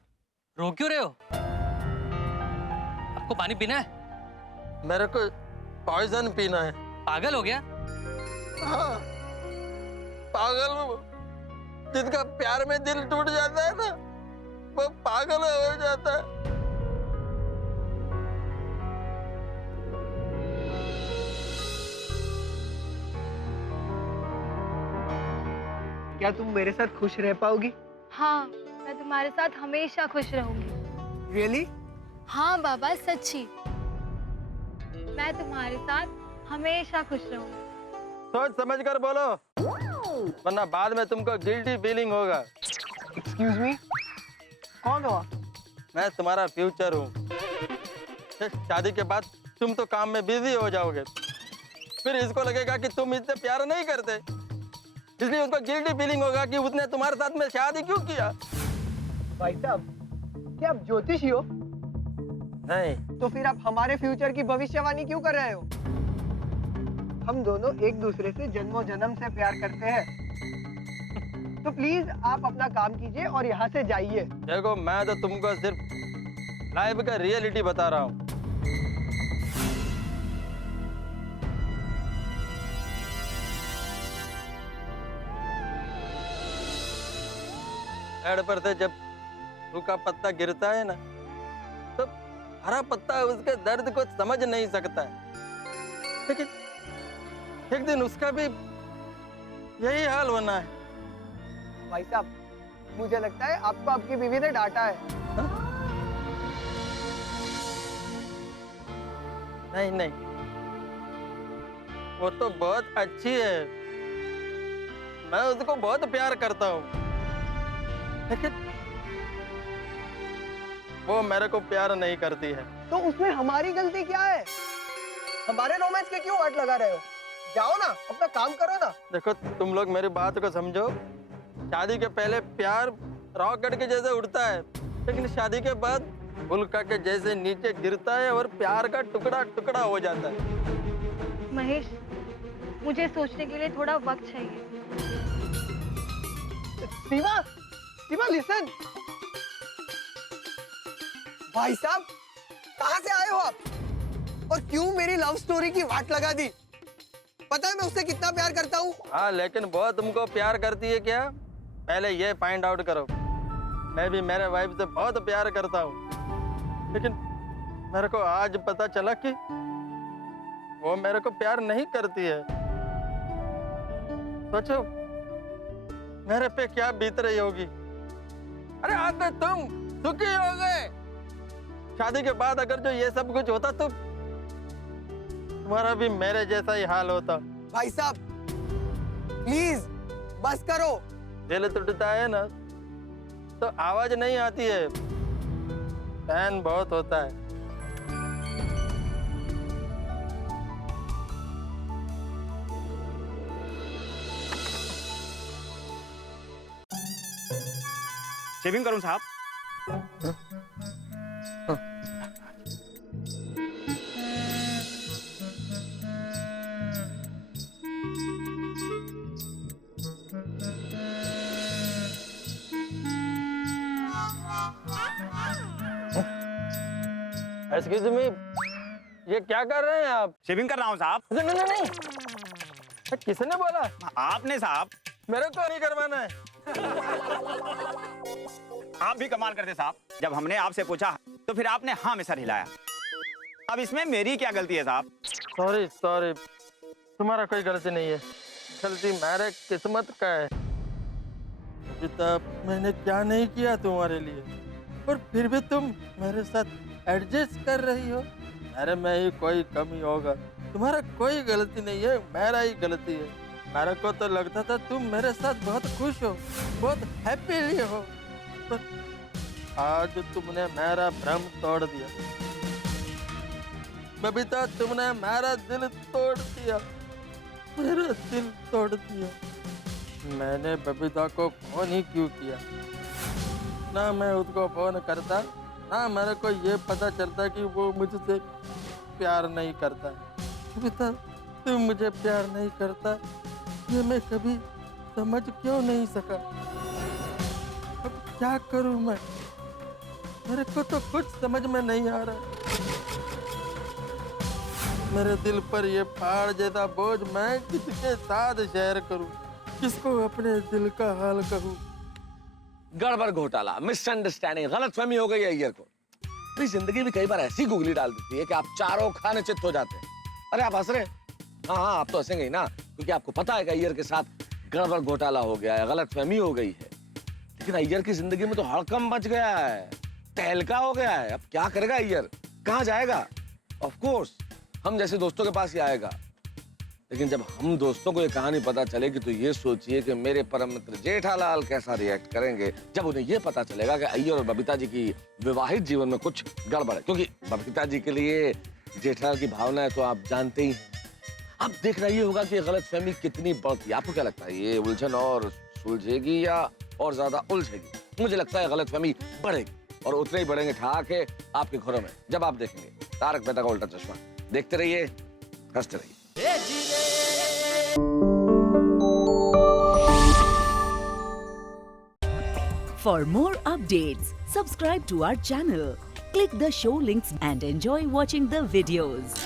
रो क्यों रहे हो? आपको पानी पीना है? मेरे को पॉइजन पीना है। पागल हो गया? हाँ, पागल हूँ। जिनका प्यार में दिल टूट जाता है ना, वो पागल हो जाता है। क्या तुम मेरे साथ खुश रह पाओगी? हाँ, मैं तुम्हारे साथ हमेशा खुश रहूंगी। रियली? हाँ बाबा, सच्ची, मैं तुम्हारे साथ हमेशा खुश रहूंगी। सोच समझ कर बोलो, वरना बाद में तुमको गिल्टी फीलिंग होगा। एक्सक्यूज मी, कौन हो? मैं तुम्हारा फ्यूचर हूँ। शादी के बाद तुम तो काम में बिजी हो जाओगे, फिर इसको लगेगा कि तुम इससे प्यार नहीं करते, इसलिए उसको गिल्टी फीलिंग होगा कि उसने तुम्हारे साथ में शादी क्यों किया। भाई साहब, क्या आप ज्योतिषी हो? नहीं। तो फिर आप हमारे फ्यूचर की भविष्यवाणी क्यों कर रहे हो? हम दोनों एक दूसरे से जन्मों जन्म से प्यार करते हैं। तो प्लीज आप अपना काम कीजिए और यहाँ से जाइए। देखो, मैं तो तुमको सिर्फ लाइफ का रियलिटी बता रहा हूँ। पेड़ पर से जब सूखा पत्ता गिरता है ना, तो हरा पत्ता उसके दर्द को समझ नहीं सकता है, लेकिन एक दिन उसका भी यही हाल होना है। भाई साहब, मुझे लगता है आपको आपकी बीवी ने डांटा है। नहीं नहीं, वो तो बहुत अच्छी है, मैं उसको बहुत प्यार करता हूँ, लेकिन वो मेरे को प्यार नहीं करती है। तो उसमें हमारी गलती क्या है? हमारे रोमांस के क्यों आट लगा रहे हो? जाओ ना, अपना काम करो ना। देखो तुम लोग मेरी बात को समझो। शादी के पहले प्यार रॉकेट के जैसे उड़ता है, लेकिन शादी के बाद उल्का के जैसे नीचे गिरता है और प्यार का टुकड़ा टुकड़ा हो जाता है। महेश, मुझे सोचने के लिए थोड़ा वक्त चाहिए। शिवा, शिवा लिसन। भाई साहब, कहाँ से आए हो आप? और क्यों मेरी लव स्टोरी की वाट लगा दी? पता है मैं उससे कितना प्यार करता हूँ। हाँ, लेकिन वो तुमको प्यार करती है क्या? पहले ये फाइंड आउट करो। मैं भी मेरे वाइफ से बहुत प्यार करता हूँ, लेकिन मेरे को आज पता चला कि वो मेरे को प्यार नहीं करती है। सोचो मेरे पे क्या बीत रही होगी। अरे आज तो तुम सुखी हो गए। शादी के बाद अगर जो ये सब कुछ होता तो तुम्हारा भी मेरे जैसा ही हाल होता। भाई साहब, प्लीज बस करो। दिल टूटता है ना तो आवाज नहीं आती है, पैन बहुत होता है। शेविंग करूं साहब? एक्सक्यूज मी, ये क्या कर रहे हैं आप? शेविंग कर रहा हूं साहब। नहीं नहीं नहीं, किसने बोला? आपने साहब। मेरे को नहीं करवाना है। आप भी कमाल करते साहब, जब हमने आपसे पूछा तो फिर आपने हाँ में सर हिलाया। अब इसमें मेरी क्या गलती है साहब? सॉरी सॉरी, तुम्हारा कोई गलती नहीं है, गलती मेरे किस्मत का है। पिता, मैंने क्या नहीं किया तुम्हारे लिए, और फिर भी तुम मेरे साथ एडजस्ट कर रही हो। मेरे में ही कोई कमी होगा, तुम्हारा कोई गलती नहीं है, मेरा ही गलती है। मेरे को तो लगता था तुम मेरे साथ बहुत खुश हो, बहुत हैप्पीली हो, पर आज तुमने मेरा भ्रम तोड़ दिया। बबीता, तुमने मेरा दिल तोड़ दिया, मेरा दिल तोड़ दिया। मैंने बबीता को फोन ही क्यों किया? ना मैं उसको फोन करता, ना मेरे को ये पता चलता कि वो मुझसे प्यार नहीं करता। बबीता, तुम मुझे प्यार नहीं करता, ये मैं कभी समझ क्यों नहीं सका। अब क्या करूं मैं? मेरे को तो कुछ समझ में नहीं आ रहा। मेरे दिल पर ये पहाड़ जैसा बोझ मैं किसके साथ शेयर करूं? किसको अपने दिल का हाल कहूं? गड़बड़ घोटाला, मिसअंडरस्टैंडिंग, गलतफहमी हो गई है अय्यर को। मेरी जिंदगी में कई बार ऐसी गुगली डाल देती है कि आप चारों खाने चित्त हो जाते हैं। अरे आप हंस रहे हैं? हाँ, आप तो हंसेंगे ही ना, क्योंकि आपको पता है कि अय्यर के साथ गड़बड़ घोटाला हो गया है, गलतफहमी हो गई है। लेकिन अय्यर की जिंदगी में तो हड़कंप मच गया है, तहलका हो गया है। अब क्या करेगा अय्यर? कहाँ जाएगा? ऑफ कोर्स हम जैसे दोस्तों के पास ही आएगा। लेकिन जब हम दोस्तों को ये कहानी पता चलेगी तो ये सोचिए कि मेरे परम मित्र जेठालाल कैसा रिएक्ट करेंगे जब उन्हें ये पता चलेगा कि अय्यर और बबीता जी की विवाहित जीवन में कुछ गड़बड़ है। क्योंकि बबीता जी के लिए जेठालाल की भावना है तो आप जानते ही हैं। अब देखना ये होगा कि गलतफहमी कितनी बढ़ती है। आपको क्या लगता है, ये उलझन और सुलझेगी या और ज्यादा उलझेगी? मुझे लगता है गलतफहमी बढ़ेगी, और उतने ही बढ़ेंगे ठहाके आपके घरों में जब आप देखेंगे तारक मेहता का उल्टा चश्मा। देखते रहिए, हंसते रहिए। For more updates, subscribe to our channel, click the show links and enjoy watching the videos.